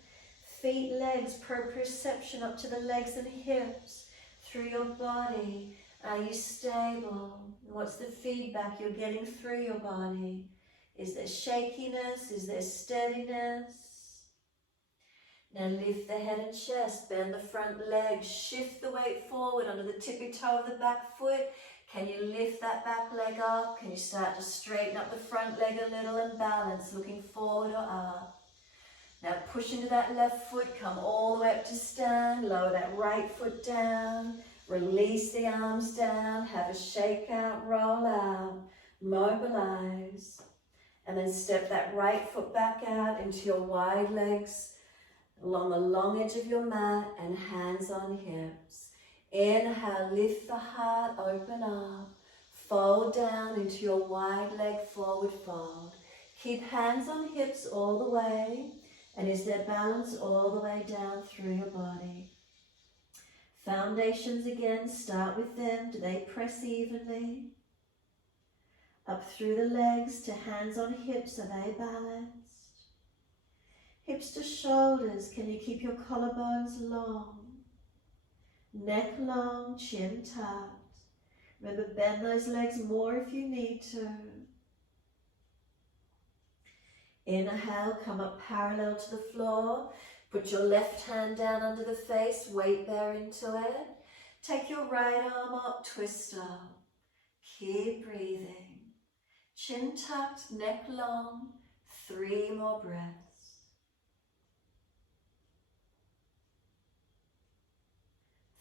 Feet, legs, proprioception up to the legs and hips. Through your body. Are you stable? What's the feedback you're getting through your body? Is there shakiness? Is there steadiness? Now lift the head and chest, bend the front leg, shift the weight forward onto the tippy toe of the back foot. Can you lift that back leg up? Can you start to straighten up the front leg a little and balance, looking forward or up? Now push into that left foot, come all the way up to stand, lower that right foot down, release the arms down, have a shake out, roll out, mobilize, and then step that right foot back out into your wide legs along the long edge of your mat and hands on hips. Inhale, lift the heart, open up. Fold down into your wide leg forward fold. Keep hands on hips all the way. And is there balance all the way down through your body? Foundations again, start with them. Do they press evenly? Up through the legs to hands on hips, are they balanced? Hips to shoulders, can you keep your collarbones long? Neck long, chin tucked. Remember, bend those legs more if you need to. Inhale, come up parallel to the floor. Put your left hand down under the face, weight bear into it. Take your right arm up, twist up. Keep breathing. Chin tucked, neck long. 3 more breaths.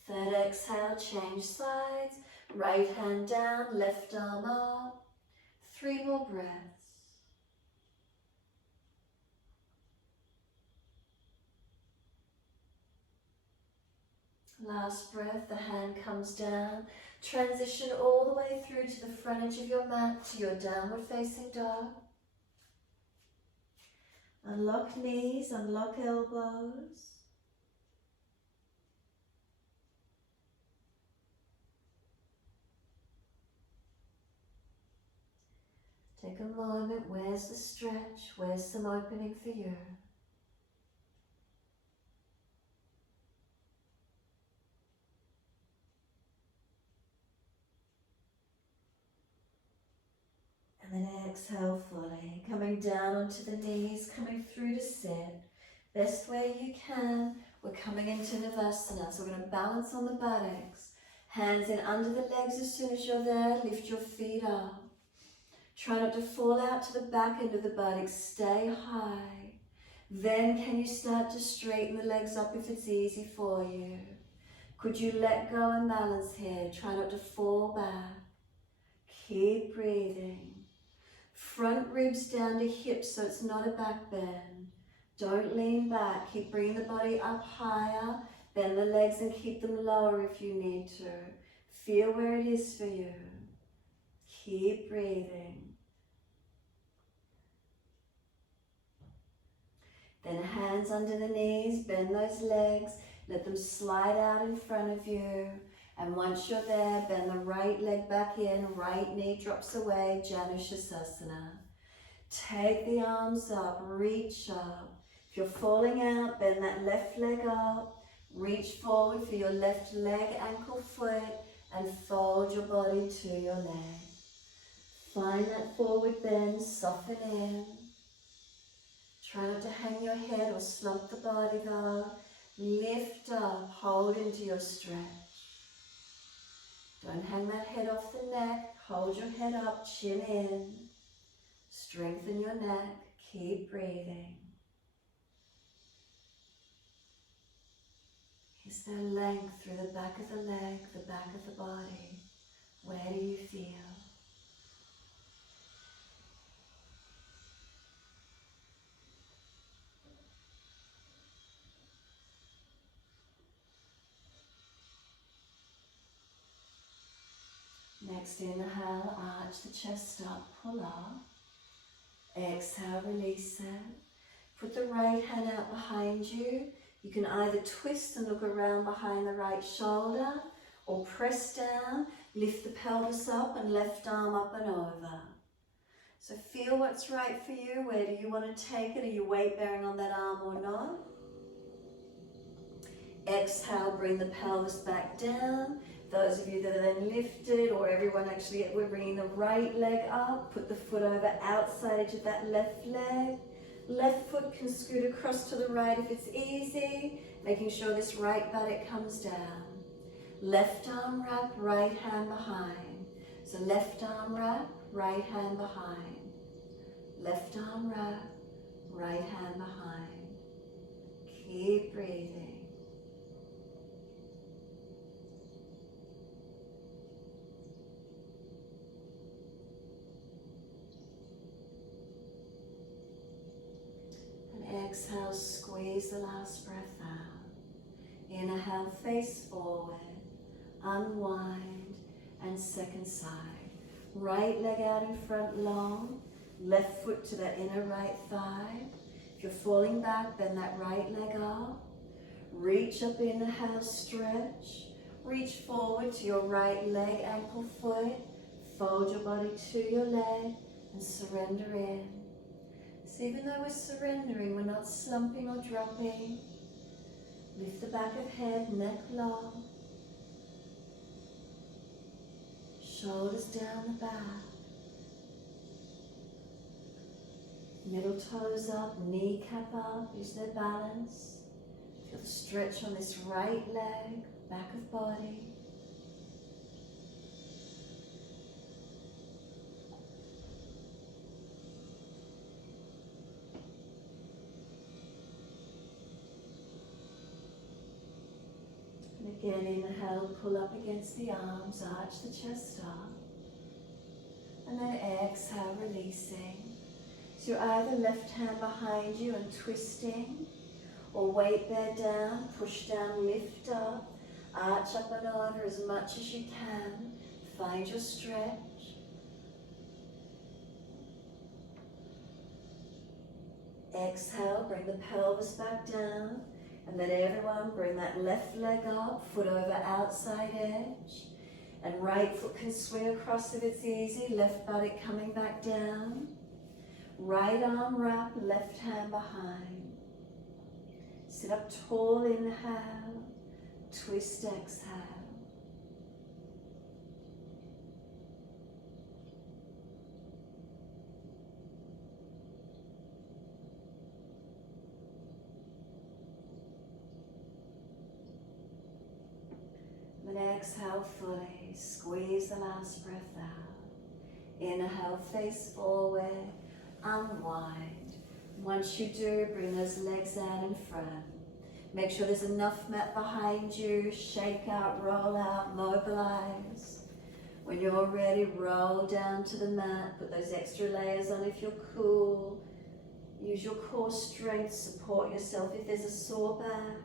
Third exhale, change sides. Right hand down, left arm up. 3 more breaths. Last breath, the hand comes down. Transition all the way through to the front edge of your mat to your downward facing dog. Unlock knees, unlock elbows. Take a moment, where's the stretch? Where's some opening for you? And then exhale fully, coming down onto the knees, coming through to sit. Best way you can. We're coming into Navasana, so we're going to balance on the buttocks. Hands in under the legs as soon as you're there. Lift your feet up. Try not to fall out to the back end of the buttocks. Stay high. Then can you start to straighten the legs up if it's easy for you? Could you let go and balance here? Try not to fall back. Keep breathing. Front ribs down to hips so it's not a back bend. Don't lean back. Keep bringing the body up higher. Bend the legs and keep them lower if you need to. Feel where it is for you. Keep breathing. Then hands under the knees, bend those legs, let them slide out in front of you. And once you're there, bend the right leg back in, right knee drops away, Janushasana. Take the arms up, reach up. If you're falling out, bend that left leg up. Reach forward for your left leg, ankle, foot, and fold your body to your leg. Find that forward bend, soften in. Try not to hang your head or slump the body though. Lift up, hold into your stretch. Don't hang that head off the neck. Hold your head up, chin in. Strengthen your neck. Keep breathing. Is there length through the back of the leg, the back of the body? Where do you feel? Next inhale, arch the chest up, pull up. Exhale, release it. Put the right hand out behind you. You can either twist and look around behind the right shoulder or press down, lift the pelvis up and left arm up and over. So feel what's right for you. Where do you want to take it? Are you weight bearing on that arm or not? Exhale, bring the pelvis back down. Those of you that are then lifted, or everyone actually, we're bringing the right leg up. Put the foot over outside edge of that left leg. Left foot can scoot across to the right if it's easy, making sure this right buttock comes down. Left arm wrap, right hand behind. So left arm wrap, right hand behind. Left arm wrap, right hand behind. Keep breathing. Exhale, squeeze the last breath out. Inhale, face forward. unwind, and second side. Right leg out in front long, left foot to that inner right thigh. If you're falling back, bend that right leg up. Reach up, inhale, stretch. Reach forward to your right leg, ankle, foot. Fold your body to your leg and surrender in. So even though we're surrendering, we're not slumping or dropping. Lift the back of head, neck long. Shoulders down the back. Middle toes up, kneecap up, use their balance. Feel the stretch on this right leg, back of body. And again, inhale, pull up against the arms, arch the chest up. And then exhale, releasing. So you're either left hand behind you and twisting, or weight bear down, push down, lift up, arch up and over as much as you can. Find your stretch. Exhale, bring the pelvis back down. And then everyone bring that left leg up, foot over outside edge. And right foot can swing across if it's easy, left buttock coming back down. Right arm wrap, left hand behind. Sit up tall, inhale, twist, exhale. Then exhale fully, squeeze the last breath out. Inhale, face forward, unwind. Once you do, bring those legs out in front. Make sure there's enough mat behind you. Shake out, roll out, mobilize. When you're ready, roll down to the mat. Put those extra layers on if you're cool. Use your core strength. Support yourself if there's a sore back.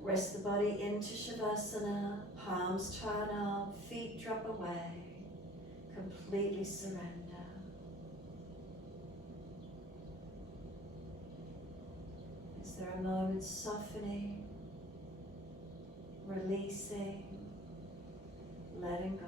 Rest the body into Shavasana. Palms turn up, feet drop away. Completely surrender. Is there a moment softening, releasing, letting go?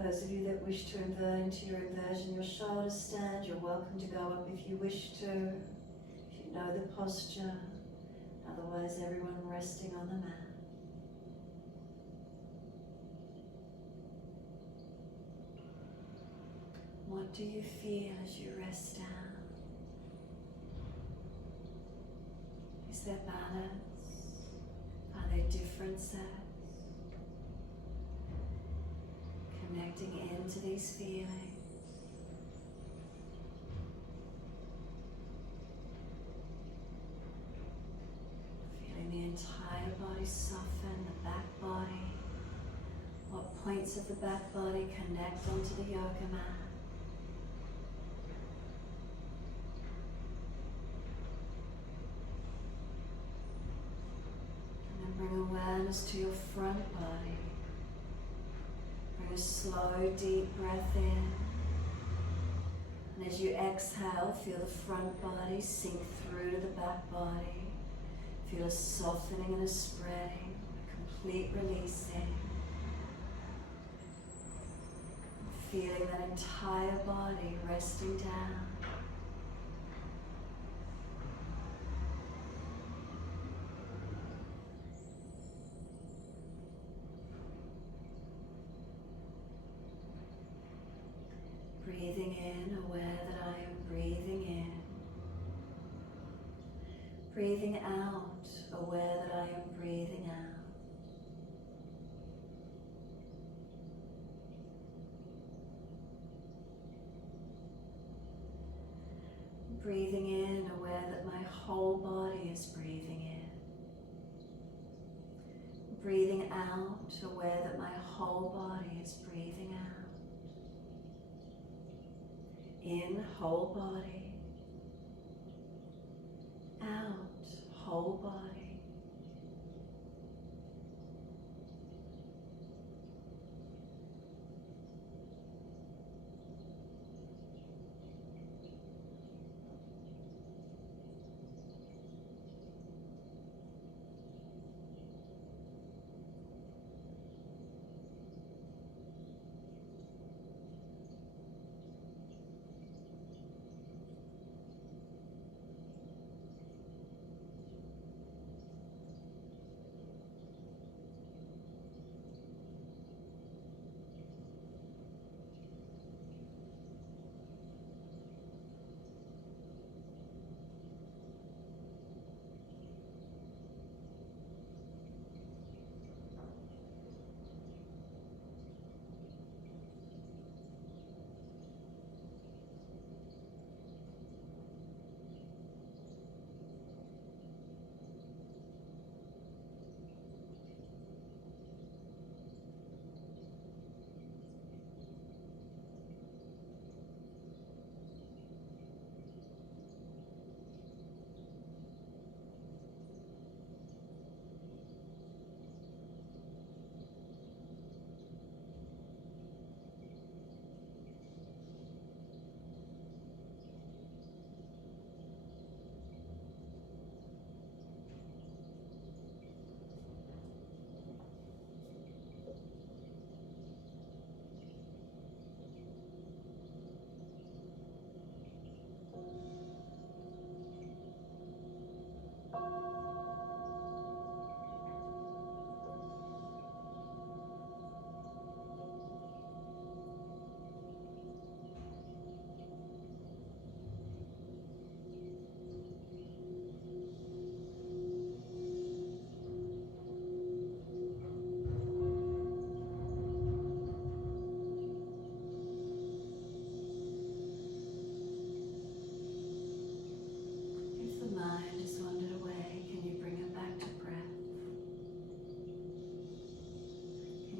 Those of you that wish to invert into your inversion, your shoulders stand, you're welcome to go up if you wish to, if you know the posture. Otherwise, everyone resting on the mat. What do you feel as you rest down? Is there balance? Are there differences? Connecting into these feelings. Feeling the entire body soften, the back body. What points of the back body connect onto the yoga mat? And then bring awareness to your front body. Bring a slow, deep breath in. And as you exhale, feel the front body sink through to the back body. Feel a softening and a spreading, a complete releasing. Feeling that entire body resting down. Breathing in, aware that I am breathing in. Breathing out, aware that I am breathing out. Breathing in, aware that my whole body is breathing in. breathing out, aware that my whole body is breathing out. In, whole body. Out, whole body.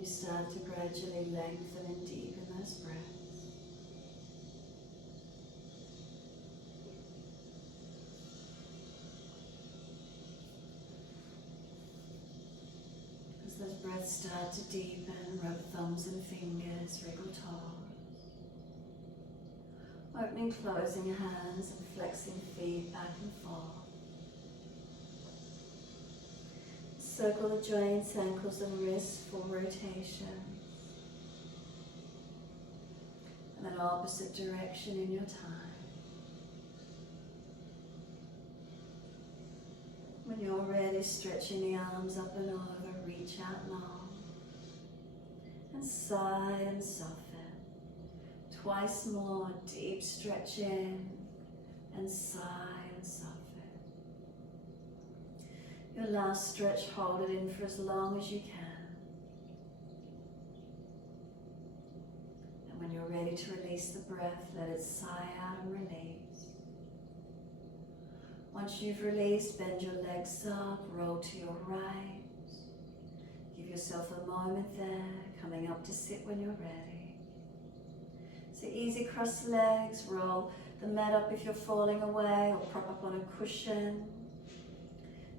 Start to gradually lengthen and deepen those breaths. As those breaths start to deepen, rub thumbs and fingers, wriggle toes. Opening, closing hands and flexing feet back and forth. Circle the joints, ankles and wrists for rotation. And then opposite direction in your time. When you're ready, stretching the arms up and over, reach out long. And sigh and soften. Twice more, deep stretch in and sigh and soften. Your last stretch, hold it in for as long as you can. And when you're ready to release the breath, let it sigh out and release. Once you've released, bend your legs up, roll to your right. Give yourself a moment there, coming up to sit when you're ready. So easy, cross the legs, roll the mat up if you're falling away, or prop up on a cushion.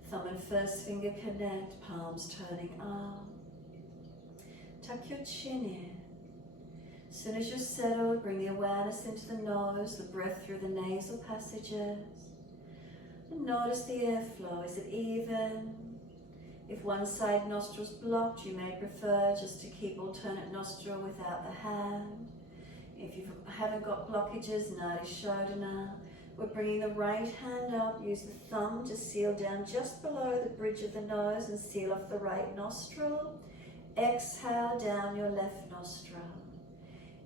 Thumb and first finger connect, palms turning up. Tuck your chin in. As soon as you're settled, bring the awareness into the nose, the breath through the nasal passages. And notice the airflow. Is it even? If one side nostril's blocked, you may prefer just to keep alternate nostril without the hand. If you haven't got blockages, Nadi Shodhana. We're bringing the right hand up, use the thumb to seal down just below the bridge of the nose and seal off the right nostril. Exhale down your left nostril.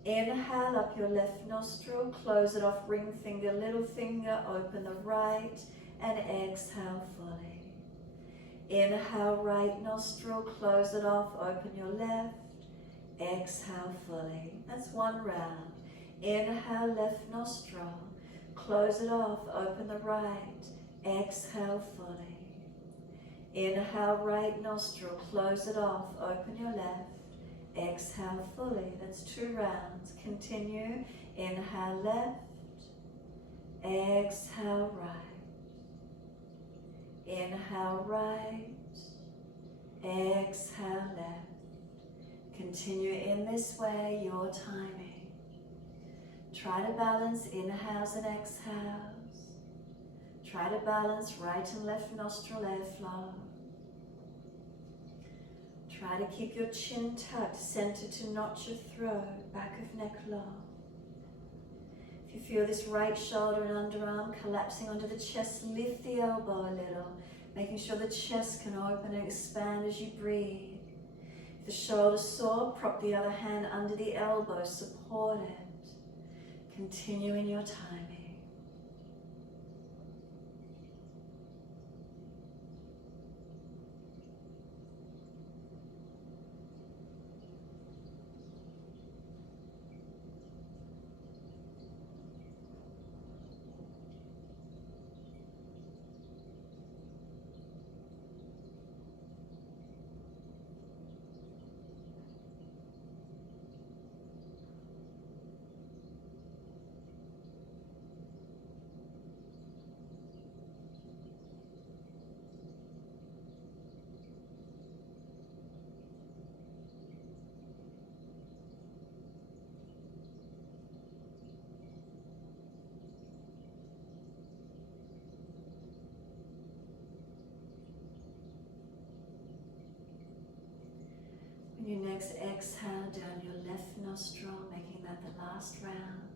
Inhale up your left nostril, close it off, ring finger, little finger, open the right, and exhale fully. Inhale right nostril, close it off, open your left, exhale fully. That's one round. Inhale left nostril. Close it off, open the right, exhale fully. Inhale, right nostril, close it off, open your left. Exhale fully, that's 2 rounds. Continue, inhale left, exhale right. Inhale right, exhale left. Continue in this way, your timing. Try to balance inhales and exhales. Try to balance right and left nostril airflow. Try to keep your chin tucked, center to notch your throat, back of neck long. If you feel this right shoulder and underarm collapsing onto the chest, lift the elbow a little, making sure the chest can open and expand as you breathe. If the shoulder's sore, prop the other hand under the elbow, support it. Continue in your timing. On your next exhale, down your left nostril, making that the last round.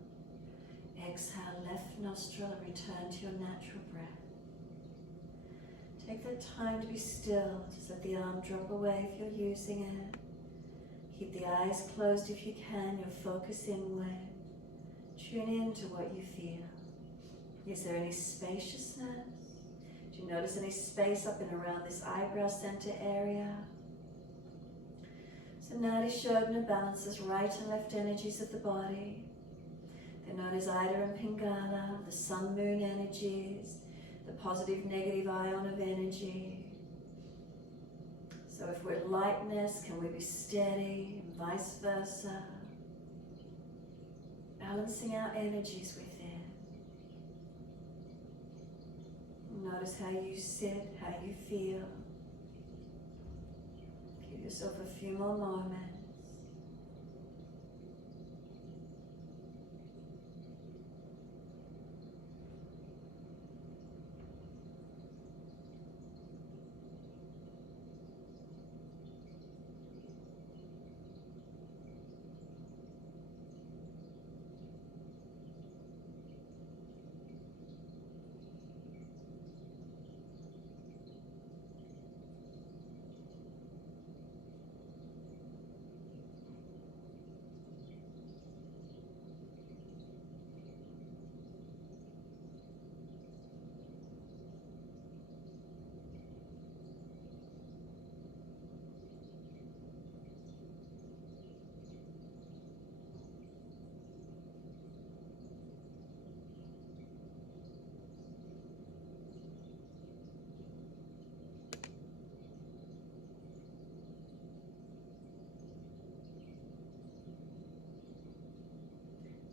Exhale, left nostril, and return to your natural breath. Take that time to be still. Just let the arm drop away if you're using it. Keep the eyes closed if you can, your focus inward. Tune in to what you feel. Is there any spaciousness? Do you notice any space up and around this eyebrow center area? So Nadi Shodhana balances right and left energies of the body. They're known as Ida and Pingala, the sun-moon energies, the positive, negative ion of energy. So if we're lightness, can we be steady, and vice versa? Balancing our energies within. Notice how you sit, how you feel. Give yourself a few more moments.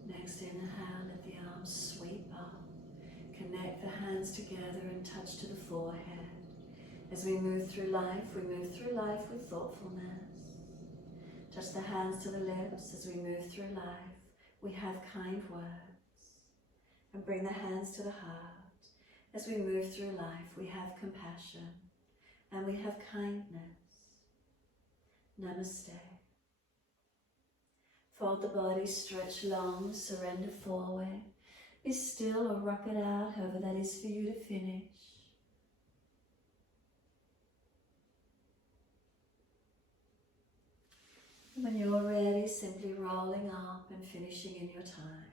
Next inhale, let the arms sweep up. Connect the hands together and touch to the forehead. As we move through life with thoughtfulness. Touch the hands to the lips as we move through life. We have kind words. And bring the hands to the heart. As we move through life, we have compassion and we have kindness. Namaste. Fold the body, stretch long, surrender forward. Be still or rock it out, however that is for you to finish. When you're ready, simply rolling up and finishing in your time.